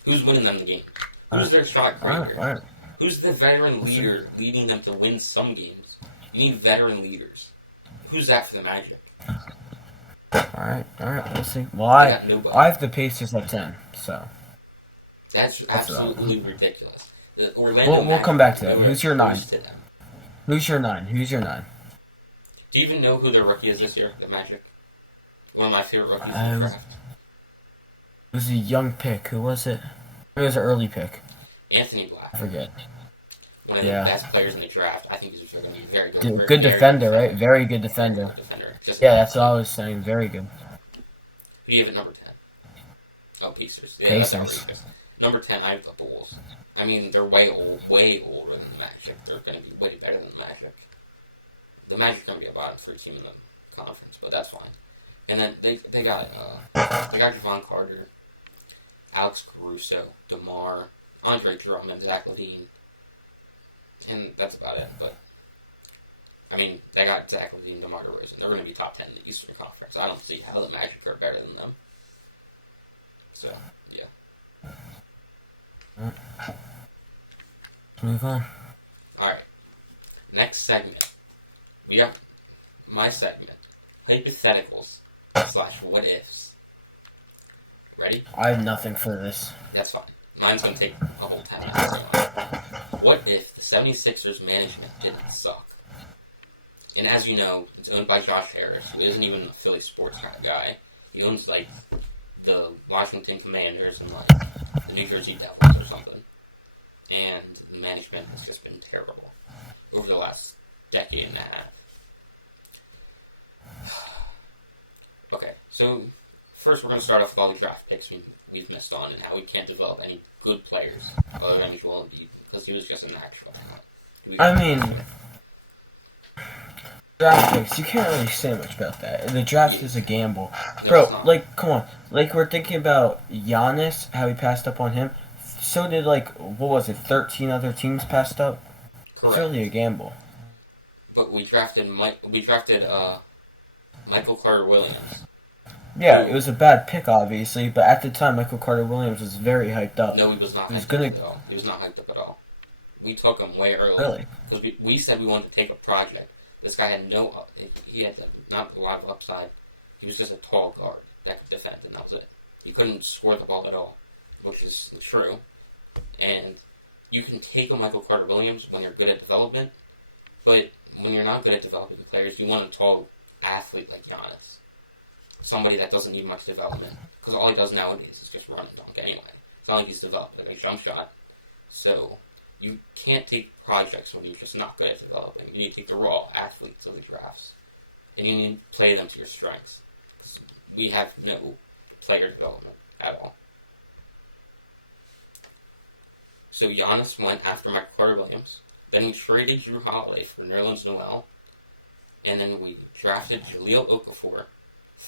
Who's winning them the game? Who's their shot creator? Alright. Who's the veteran leader leading them to win some games? You need veteran leaders. Who's that for the Magic? Alright, we'll see. Well, I have the Pacers at 10, so. That's absolutely ridiculous. We'll come back to that. Who's your 9? Who's your 9? Do you even know who their rookie is this year, the Magic? One of my favorite rookies in the draft. It was a young pick. Who was it? It was an early pick. Anthony Black. I forget. One of the best players in the draft. I think he's going to be very good. Good defender, right? Very good defender. Yeah, that's what I was saying. Very good. Who do you have at number 10? Oh, Pacers. Yeah, Pacers. Number 10, I have the Bulls. I mean, they're way older than the Magic. They're going to be way better than the Magic. The Magic are going to be a bottom 3 team in the conference, but that's fine. And then they got Javon Carter, Alex Caruso, DeMar, Andre Drummond, Zach LaVine, and that's about it. But I mean, they got Zach LaVine, DeMar DeRozan. They're going to be top 10 in the Eastern Conference. I don't see how the Magic are better than them. So yeah. Let's move on. All right. Next segment. We got my segment. Hypotheticals / what ifs. Ready? I have nothing for this. That's fine. Mine's going to take a whole 10 minutes. What if the 76ers management didn't suck? And as you know, it's owned by Josh Harris, who isn't even a Philly sports kind of guy. He owns, like, the Washington Commanders and, like, the New Jersey Devils or something. And the management has just been terrible over the last decade and a half. Okay, so first we're going to start off with all the draft picks we've missed on and how we can't develop any good players other than Joel Embiid because he was just a natural. I mean, Draft picks, you can't really say much about that. The draft Yeah. is a gamble. No, it's Bro, not. like, come on. Like, we're thinking about Giannis, how we passed up on him. So did, like, what was it, 13 other teams passed up? It's Correct. really a gamble. But we drafted Michael Carter Williams. Yeah, it Who? was a bad pick, obviously, but at the time, Michael Carter Williams was very hyped up. No, he was not He was hyped up gonna. at all. He was not hyped up at all. We took him way early Really? because we said we wanted to take a project. This guy had no. He had not a lot of upside. He was just a tall guard that could defend, and that was it. You couldn't score the ball at all, which is true. And you can take a Michael Carter Williams when you're good at development, but when you're not good at developing players, you want a tall athlete like Giannis. Somebody that doesn't need much development. Because all he does nowadays is just run and dunk anyway. It's not like he's developed like a jump shot. So you can't take projects when you're just not good at developing. You need to take the raw athletes of the drafts. And you need to play them to your strengths. So we have no player development at all. So Giannis went after Michael Carter Williams. Then we traded Drew Holiday for Nerlens Noel. And then we drafted Jahlil Okafor,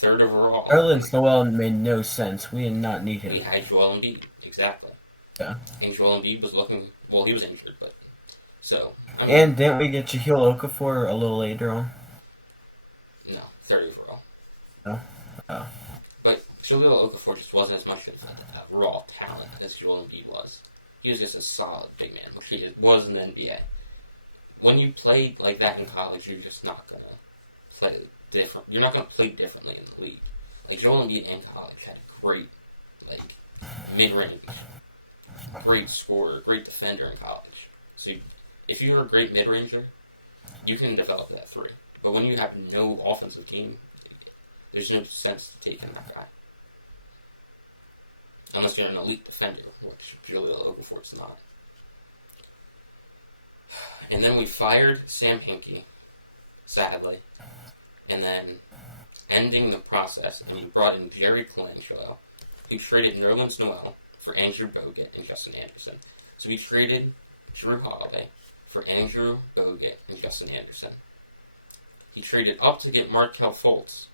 3rd overall. Nerlens Noel made no sense. We did not need We him. had Joel Embiid, exactly. Yeah. And Joel Embiid was looking, well, he was injured, but, so, I And didn't we get Jahlil Okafor a little later on? no, 3rd overall. No. Oh. But Jahlil Okafor just wasn't as much of a raw talent as Joel Embiid was. He was just a solid big man, which he was in the NBA. When you play like that in college, you're just not going to play different. You're not going to play differently in the league. Like, Joel Embiid in college had great, like, mid-range, great scorer, great defender in college. So if you're a great mid-ranger, you can develop that three. But when you have no offensive team, there's no sense to taking that guy. Unless you're an elite defender, which Jahlil Okafor's not. And then we fired Sam Hinkie, sadly. And then, ending the process, and we brought in Jerry Colangelo, who traded Nerlens Noel for Andrew Bogut and Justin Anderson. So we traded Drew Holiday for Andrew Bogut and Justin Anderson. He traded up to get Markelle Fultz,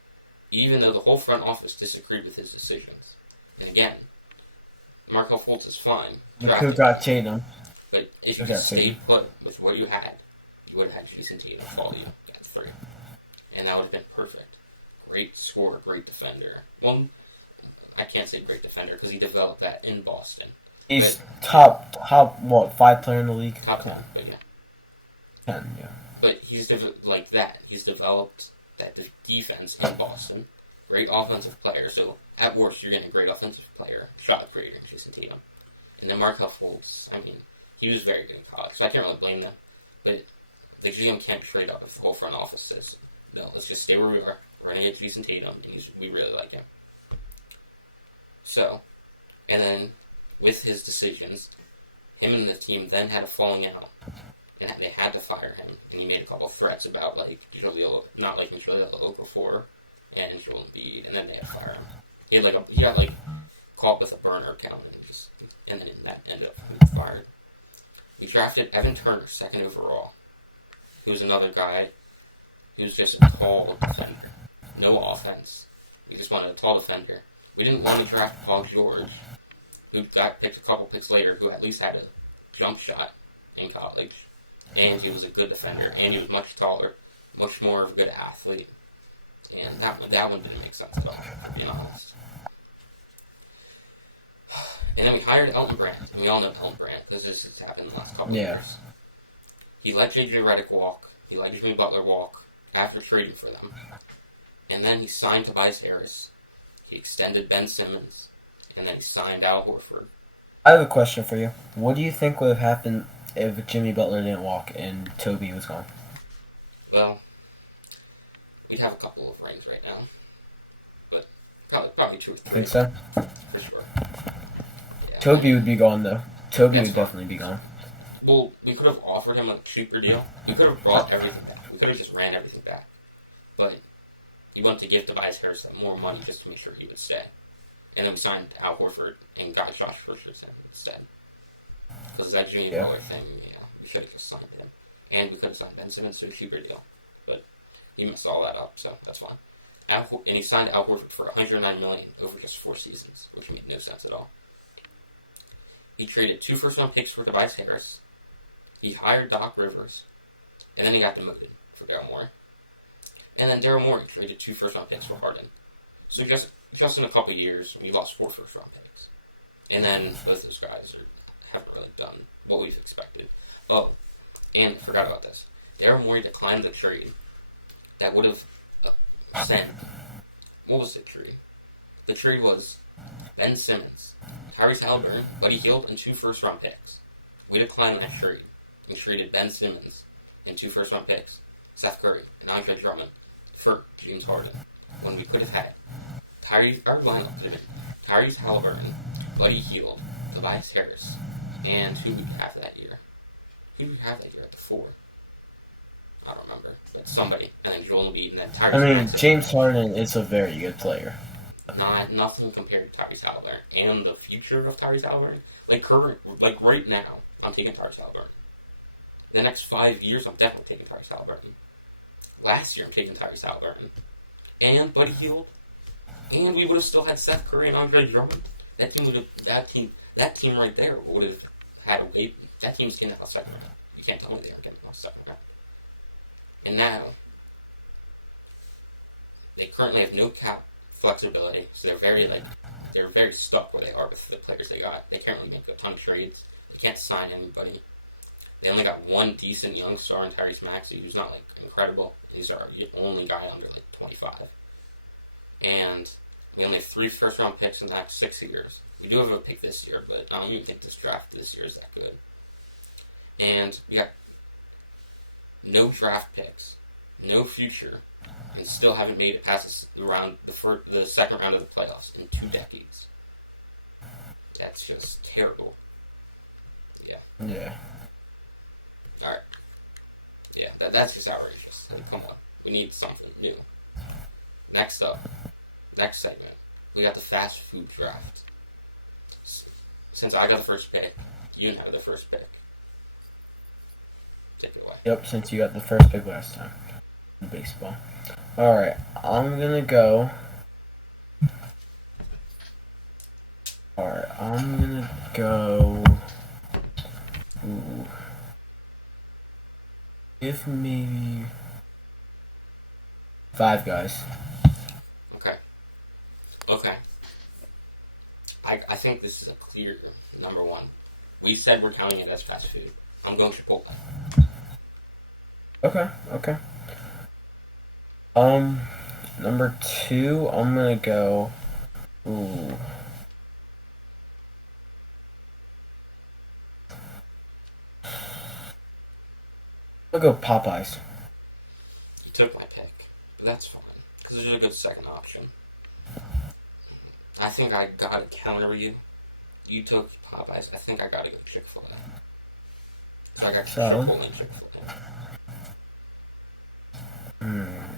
even though the whole front office disagreed with his decisions. And again, Markelle Fultz is fine. We could have got Tatum. But if you stayed put with what you had, you would have had Jason Tatum fall you at 3. And that would have been perfect. Great scorer, great defender. Well, I can't say great defender because he developed that in Boston. He's top, what, 5 player in the league? Top 10, but yeah. 10, yeah. But he's like that. He's developed that defense in Boston. Great offensive player. So at worst, you're getting a great offensive player, shot creator, and Jason Tatum. And then Markelle Fultz, I mean, he was very good in college, so I can't really blame them. But the GM can't trade up if the whole front office says, no, let's just stay where we are. We're going to get Jason Tatum. We really like him. So, and then with his decisions, him and the team then had a falling out. And they had to fire him. And he made a couple of threats about, like, not liking Jahlil Okafor and Joel Embiid. And then they had to fire him. He got caught with a burner account. And then that ended up being fired. We drafted Evan Turner, 2nd overall. He was another guy who was just a tall defender. No offense. We just wanted a tall defender. We didn't want to draft Paul George, who got picked a couple picks later, who at least had a jump shot in college. And he was a good defender. And he was much taller, much more of a good athlete. And that one didn't make sense at all, to be honest. And then we hired Elton Brand. And we all know Elton Brand, because this has happened in the last couple of years. He let J.J. Redick walk. He let Jimmy Butler walk after trading for them. And then he signed Tobias Harris. He extended Ben Simmons. And then he signed Al Horford. I have a question for you. What do you think would have happened if Jimmy Butler didn't walk and Toby was gone? Well, we'd have a couple of rings right now. But probably 2 or 3. Think so? For sure. Yeah, Toby would be gone, though. Toby would fine. definitely be gone. Well, we could have offered him a cheaper deal. We could have brought everything back. We could have just ran everything back. But he wanted to give Tobias Harris more money just to make sure he would stay. And then we signed Al Horford and got Josh Richardson instead. Because that Junior Butler thing, we should have just signed him. And we could have signed Ben Simmons to a cheaper deal. But he messed all that up, so that's fine. And he signed Al Horford for $109 million over just 4 seasons, which made no sense at all. He traded 2 first-round picks for Tobias Harris. He hired Doc Rivers, and then he got demoted for Daryl Morey. And then Daryl Morey traded 2 first-round picks for Harden. So just in a couple of years, we lost 4 first-round picks. And then both those guys haven't really done what we've expected. Oh, and I forgot about this. Daryl Morey declined the trade that would have sent. What was the trade? The trade was Ben Simmons, Tyrese Halliburton, Buddy Hield, and 2 first-round picks. We declined that trade and traded Ben Simmons and 2 first-round picks, Seth Curry, and Andre Drummond for James Harden, when we could have had our lineup did it. Tyrese Halliburton, Buddy Hield, Tobias Harris, and who we have that year? Who we have that year at the 4? I don't remember, but somebody, and then Joel Embiid, and then Tyrese. I mean, Maxey. James Harden is a very good player. Nothing compared to Tyrese Halliburton and the future of Tyrese Halliburton. Like right now, I'm taking Tyrese Halliburton. The next 5 years, I'm definitely taking Tyrese Halliburton. Last year, I'm taking Tyrese Halliburton and Buddy Hield, and we would have still had Seth Curry and Andre Drummond. That team right there would have had a way. That team's getting out second round. You can't tell me they aren't getting out second round. And now, they currently have no cap flexibility, so they're very stuck where they are with the players they got. They can't really make a ton of trades. They can't sign anybody. They only got one decent young star in Tyrese Maxey, who's not incredible. He's our only guy under 25. And we only have 3 first-round picks in the next 6 years. We do have a pick this year, but I don't even think this draft this year is that good. And we got no draft picks, no future, and still haven't made it past the second round of the playoffs in 2 decades. That's just terrible. Yeah. Yeah. Alright. Yeah, that's just outrageous. Come on. We need something new. Next segment, we got the fast food draft. Since I got the first pick, you didn't have the first pick. Take it away. Yep, since you got the first pick last time in baseball. Alright, I'm gonna go. Ooh. Give me 5 Guys. Okay. I think this is a clear number 1. We said we're counting it as fast food. I'm going Chipotle. Okay. Number 2, I'm gonna go. Ooh. I'll go Popeyes. You took my pick. But that's fine. Because it's a good second option. I think I gotta counter you. You took Popeyes. I think I gotta go Chick-fil-A. So I got Chipotle and Chick-fil-A.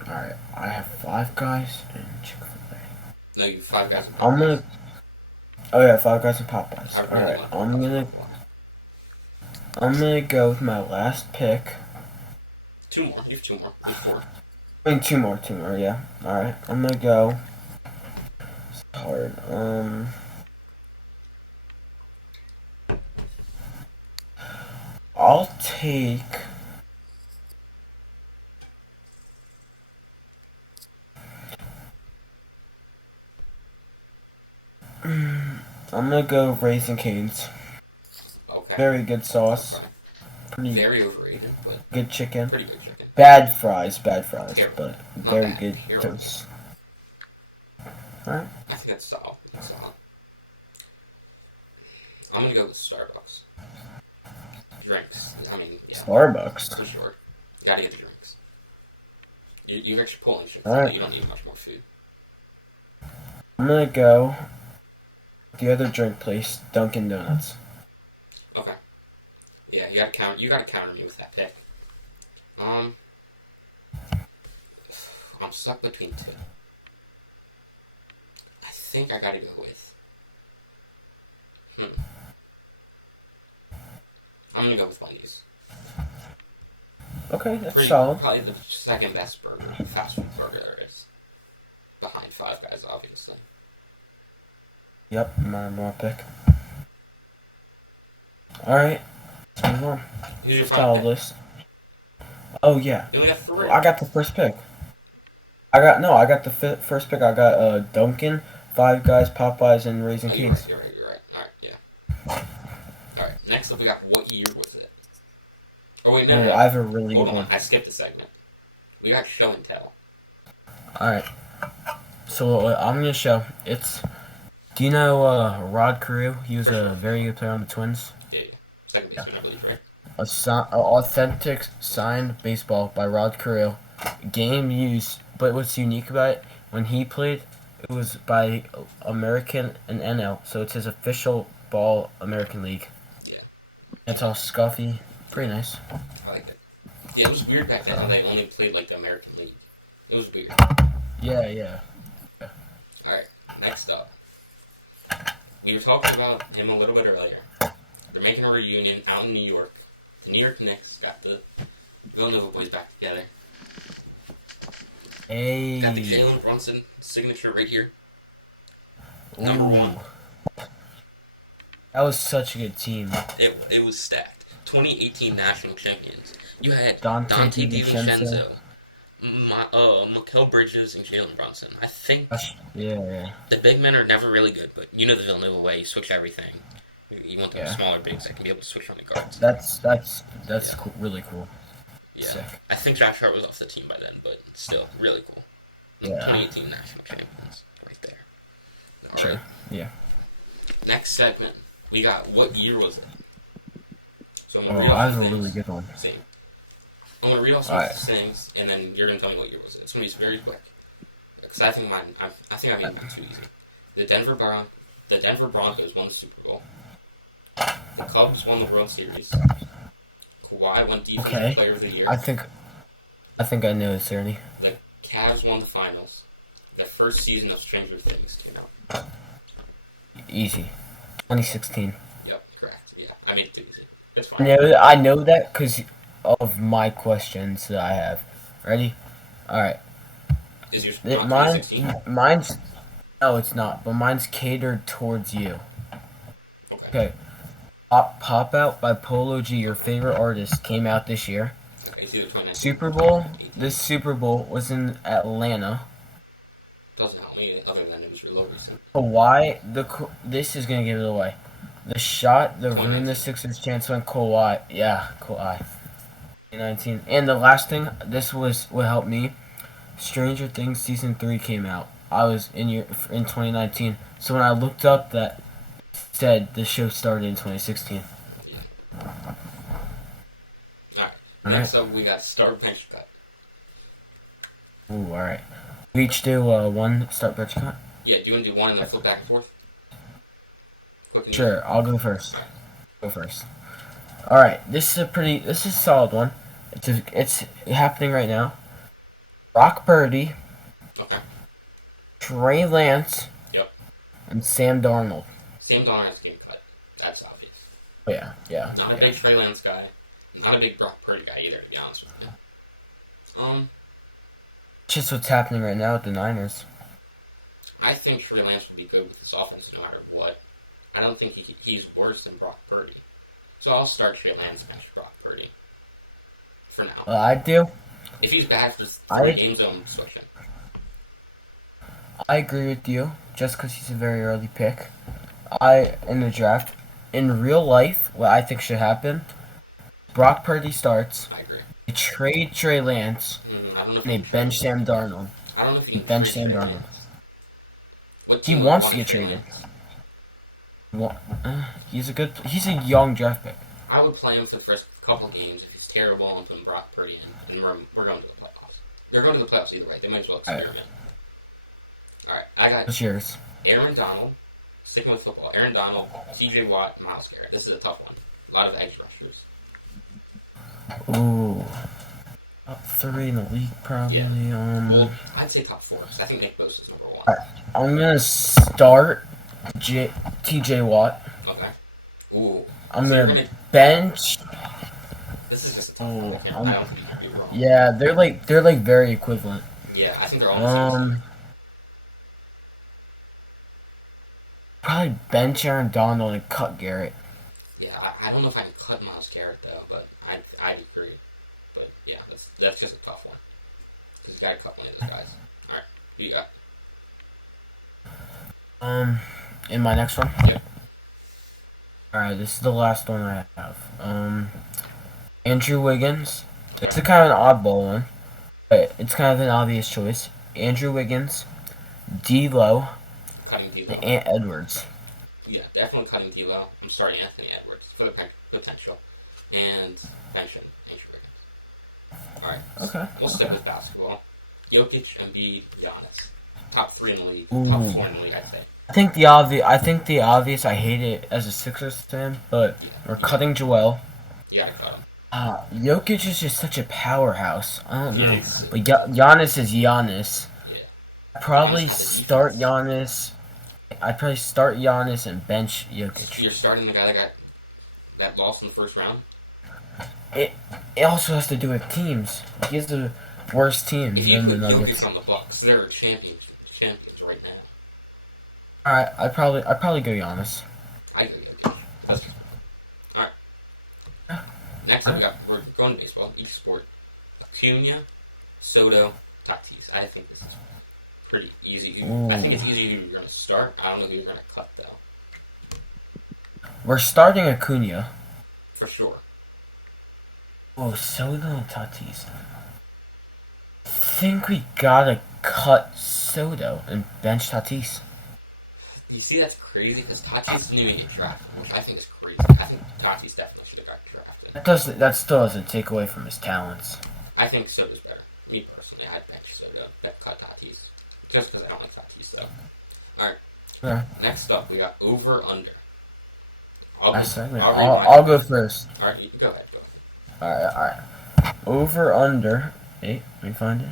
Alright. I have 5 Guys and Chick-fil-A. No, you 5 Guys and Popeyes. I'm gonna. Oh yeah, 5 Guys and Popeyes. Really Alright, I'm gonna go with my last pick. 2 more. You have 2 more. There's 4. I mean, 2 more, yeah. Alright, I'm gonna go. It's hard. I'll take. I'm gonna go Raising Cane's. Okay. Very good sauce. Okay. Pretty Very overrated, but good chicken. pretty good chicken. Bad fries, Terrible. but Not very bad. good Terrible. toast. Alright. I think that's solid. I'm gonna go with Starbucks. Drinks. I mean, yeah. Starbucks. For sure. Gotta get the drinks. You got Chipotle and Chick-fil-A. Alright. You don't need much more food. I'm gonna go the other drink place, Dunkin' Donuts. Okay. Yeah, you gotta counter me with that pick. I'm stuck between 2. I think I gotta go with. I'm gonna go with Wendy's. Okay, that's solid. Probably the second best burger, fast food burger there is, behind Five Guys, obviously. Yep, my pick. Alright, let's move on. Who's your final Solid pick? list. Oh, yeah. You only have 3. I got the first pick. I got the first pick. I got Dunkin', Five Guys, Popeyes, and Raising Oh, Cane's. you're right. Alright, yeah. Alright, next up we got what year was it? Oh, wait, no. I have a really Hold good on, one. I skipped a segment. We got show and tell. Alright. So what I'm gonna show, do you know Rod Carew? He was a very good player on the Twins. Big. Second baseman, I believe, right? A authentic signed baseball by Rod Carew. Game used, but what's unique about it, when he played, it was by American and NL, so it's his official ball American League. Yeah. It's all scuffy. Pretty nice. I like it. Yeah, it was weird back then how they only played like the American League. It was weird. Yeah. Alright, next up. We were talking about him a little bit earlier. They're making a reunion out in New York. The New York Knicks got the Villanova boys back together. Hey. Got the Jalen Brunson signature right here. Number 1. That was such a good team. It was stacked. 2018 national champions. You had Dante Dante DiVincenzo. DiVincenzo, Mikal Bridges, and Jalen Brunson. I think Yeah. the big men are never really good, but you know the Villanova way. You switch everything. You want them smaller bigs that can be able to switch on the guards. That's cool, really cool. Yeah. Sick. I think Josh Hart was off the team by then, but still, really cool. Yeah. 2018 national champions, right there. All Sure. right. Yeah. Next segment, we got what year was it? So I'm Oh, gonna read I off have the a really things. good one. See, I'm gonna read off some of these things, and then you're gonna tell me what year was it. It's gonna be very quick. Because I think I think I made mine too easy. The Denver Broncos won the Super Bowl. The Cubs won the World Series. Kawhi won Defensive Player of the Year. I think I know this, Ernie. The Cavs won the finals. The first season of Stranger Things came out. Easy. 2016. Yep, correct. Yeah, I made it easy. It's fine. I know that because of my questions that I have. Ready? All right. Is yours Mine, 2016? mine's no, it's not. But mine's catered towards you. Okay. Pop Out by Polo G, your favorite artist, came out this year. Okay, it's either 2019. Super Bowl. This Super Bowl was in Atlanta. Doesn't help me other than it was your logos. Kawhi. This is gonna give it away. The shot that ruined the Sixers' chance when Kawhi. Yeah, Kawhi. 2019. And the last thing, this was what helped me. Stranger Things season 3 came out. I was in 2019. So when I looked up that said the show started in 2016. Yeah. Alright. Next up, we got Star Bench Cut. Ooh, alright. We each do one start bench cut? Yeah, do you want to do one and then flip back and forth? Sure, I'll go first. Go first. Alright, this is a solid one. It's happening right now. Brock Purdy. Okay. Trey Lance. Yep. And Sam Darnold. Sam Darnold's getting cut. That's obvious. Oh, yeah. Not a big Trey Lance guy. Not a big Brock Purdy guy either, to be honest with you. Just what's happening right now with the Niners. I think Trey Lance would be good with this offense no matter what. I don't think he's worse than Brock Purdy. So I'll start Trey Lance against Brock Purdy. For now. I do. If he's bad for 3 games, I'm switching. I agree with you, just because he's a very early pick. In the draft, in real life, what I think should happen, Brock Purdy starts. I agree. They trade Trey Lance, and they bench Sam Darnold. I don't know if you bench Sam Darnold. He wants to get traded. He's a young draft pick. I would play him for the first couple games. If he's terrible, I'm putting Brock Purdy in, and we're going to the playoffs. They're going to the playoffs either way. They might as well experiment. Alright, I got What's yours? Aaron Donald, sticking with football. Aaron Donald, TJ Watt, Myles Garrett. This is a tough one. A lot of edge rushers. Ooh. Top 3 in the league, probably. Yeah. Well, I'd say top 4. I think Nick Bosa's number 1. Alright, I'm gonna start TJ Watt. Okay. Ooh. I'm gonna bench. This is just a tough one. I don't think you Yeah, they're like very equivalent. Yeah, I think they're all on the same team. Um, Probably bench Aaron Donald and cut Garrett. Yeah, I don't know if I can cut Miles Garrett though, but I'd agree. But yeah, that's just a tough one. He's got to cut one of those guys. All right, who you got? Um, in my next one. Yep. All right, this is the last one I have. Andrew Wiggins. It's Okay. a kind of an oddball one, but it's kind of an obvious choice. Andrew Wiggins, D'Lo, Cutting and D'Lo. Ant Edwards. Yeah, definitely cutting D'Lo. I'm sorry, Anthony Edwards for the potential, and benching Andrew Wiggins. All right, Okay. we'll stick with basketball. Jokic, Embiid, Giannis. Top 3 in the league. Top Ooh. 4 in the league, I think. I think the obvious. I hate it as a Sixers fan, but Yeah, we're cutting Joel. you gotta cut him. Jokic is just such a powerhouse. I don't He know, is. but Giannis is Giannis. Yeah. I'd Giannis probably has the start defense. Giannis. I'd probably start Giannis and bench So Jokic. you're starting the guy that got lost in the first round. It it also has to do with teams. He has the worst teams If you than the put Jokic Nuggets. on the Bucks, they're champions right now. All right, I'd probably go Giannis. I agree with Jokic. All right. Next up, we're going to baseball. Each sport. Acuna, Soto, Tatis. I think this is pretty easy. I think Ooh. it's easy who you're going to start. I don't know who you're going to cut though, We're starting Acuna. for sure. Oh, Soto and Tatis. I think we gotta cut Soto and bench Tatis. You see, that's crazy because Tatis didn't even get drafted, which I think is crazy. I think Tatis definitely should have got drafted. That still doesn't take away from his talents. I think Soto's better. Me personally, I'd bench Soto, cut Tatis, just because I don't like Tatis though. All right. Yeah. Next up, we got over under. I'll go first. All right, you can go ahead. Alright. Over under. Hey, let me find it.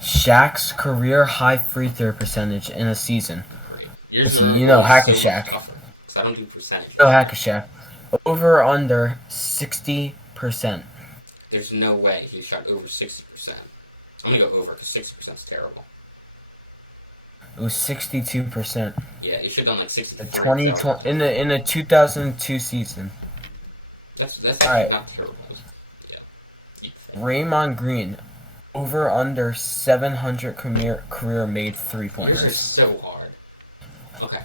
Shaq's career high free throw percentage in a season. Yours You know, Hack a so Shaq. tougher. I don't do percentage. No, Hack a Shaq. Over under 60%. There's no way he shot over 60%. I'm gonna go over because 60% is terrible. It was 62%. Yeah, you should have done like 63. The 2020 in the 2002 season. That's All right. not terrible. Yeah. Raymond Green. Over under 700 career made three Yours is pointers. so hard. Okay.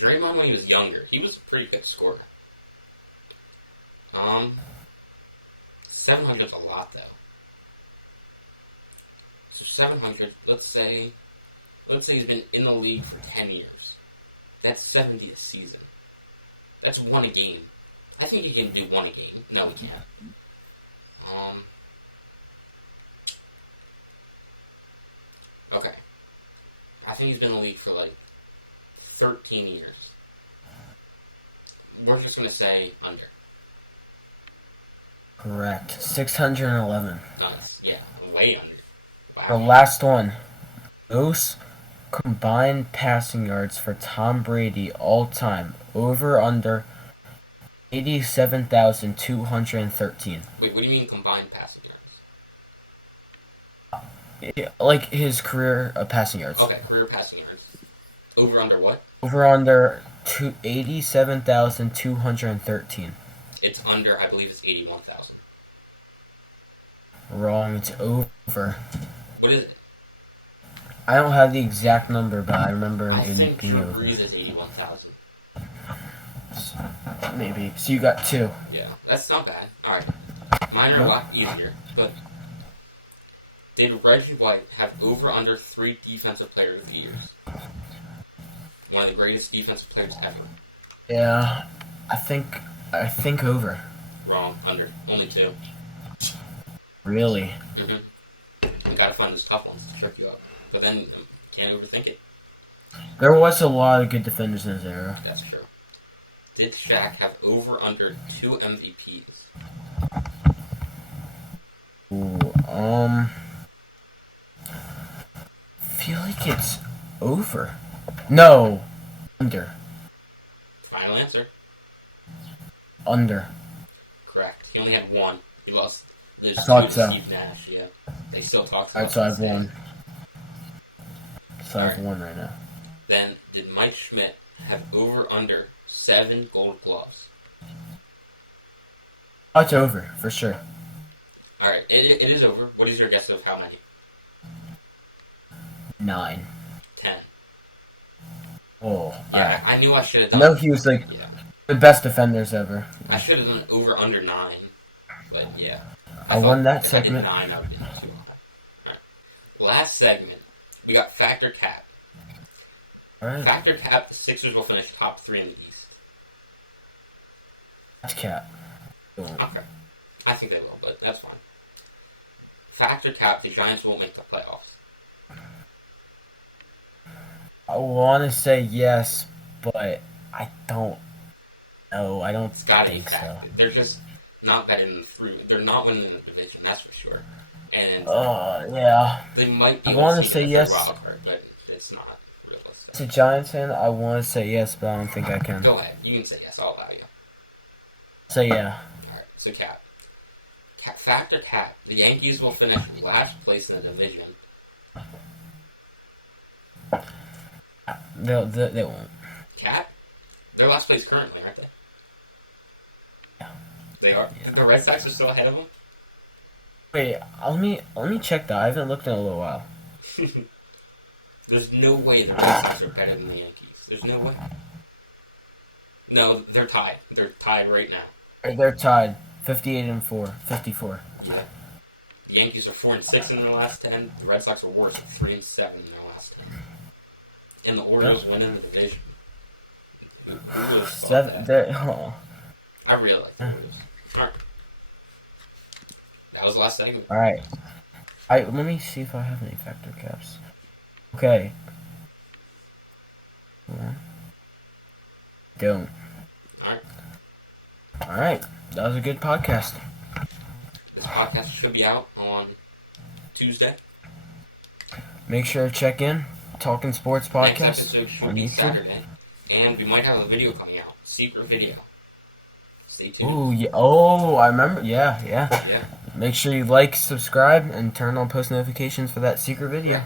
Draymond when he was younger, he was a pretty good scorer. 700's a lot though. So 700, let's say he's been in the league for 10 years. That's 70 a season. That's one a game. I think he can do one a game. No, he can't. Okay. I think he's been in the league for like 13 years. We're just gonna say under. Correct. 611. Nice. Yeah, way under. The Wow. last one. Most combined passing yards for Tom Brady all time. Over under 87,213. Wait, what do you mean combined passing yards? Like his career passing yards. Okay, career passing yards. Over under what? Over under 87,213. It's under, I believe it's 81,000. Wrong. It's over. What is it? I don't have the exact number, but I remember I it think being Drew over. Brees is 81,000. Maybe. So you got two. Yeah, that's not bad. Alright. Mine are a lot easier, but did Reggie White have over under 3 defensive player of the years? One of the greatest defensive players ever. Yeah. I think over. Wrong. Under. Only 2. Really? You gotta find those tough ones to trip you up. But then, you can't overthink it. There was a lot of good defenders in his era. That's true. Did Shaq have over under 2 MVPs? Ooh, feel like it's over. No. Under. Final answer. Under. Correct. He only had 1. He lost this I two thought to so. Steve Nash. Yeah, they still talk to Alright, us so to I've this day. won. So I've Alright. won right now. Then did Mike Schmidt have over under 7 Gold Gloves? Oh, it's over for sure. All right, it is over. What is your guess of how many? 9. 10. Oh, Yeah, alright. I knew I should have I done. know he was like Yeah, the best defenders ever. I should have done over under 9, but yeah, I won that if I did segment. 9, I would have been too high. All right, last segment, we got Factor Cap. Alright. Factor Cap, the Sixers will finish top 3 in the East. That's Cap. Okay, I think they will, but that's fine. Factor Cap, the Giants won't make the playoffs. I want to say yes, but I don't know. I don't It's gotta be think so. factored. They're just not better than the 3. They're not winning the division, that's for sure. And Yeah. they might be I able wanna to say sneak yes. a wild card, but it's not realistic. As a Giants fan, I want to say yes, but I don't think I can. Go ahead. You can say yes. I'll allow you. So yeah. Alright, so Cap. Factor Cap. The Yankees will finish last place in the division. They won't. Cap? They're last place currently, aren't they? Yeah. They are? Yeah. The Red Sox are still ahead of them? Wait, let me check that. I haven't looked in a little while. There's no way the Red Sox are better than the Yankees. There's no way. No, they're tied. They're tied right now. They're tied. 58-4. 54. Yeah. The Yankees are 4-6 in their last 10. The Red Sox are worse at 3-7 in their last 10. And the Orioles win in the division. Who would have thought that? I really like the Orioles. Alright. That was the last segment. Alright. Let me see if I have any factor caps. Okay. Don't. Alright. Alright. That was a good podcast. This podcast should be out on Tuesday. Make sure to check in. Talking Sports Podcast. Next episode should be Saturday. And we might have a video coming out. Secret video. Stay tuned. Ooh, yeah. Oh, I remember. Yeah. Yeah. Make sure you like, subscribe, and turn on post notifications for that secret video.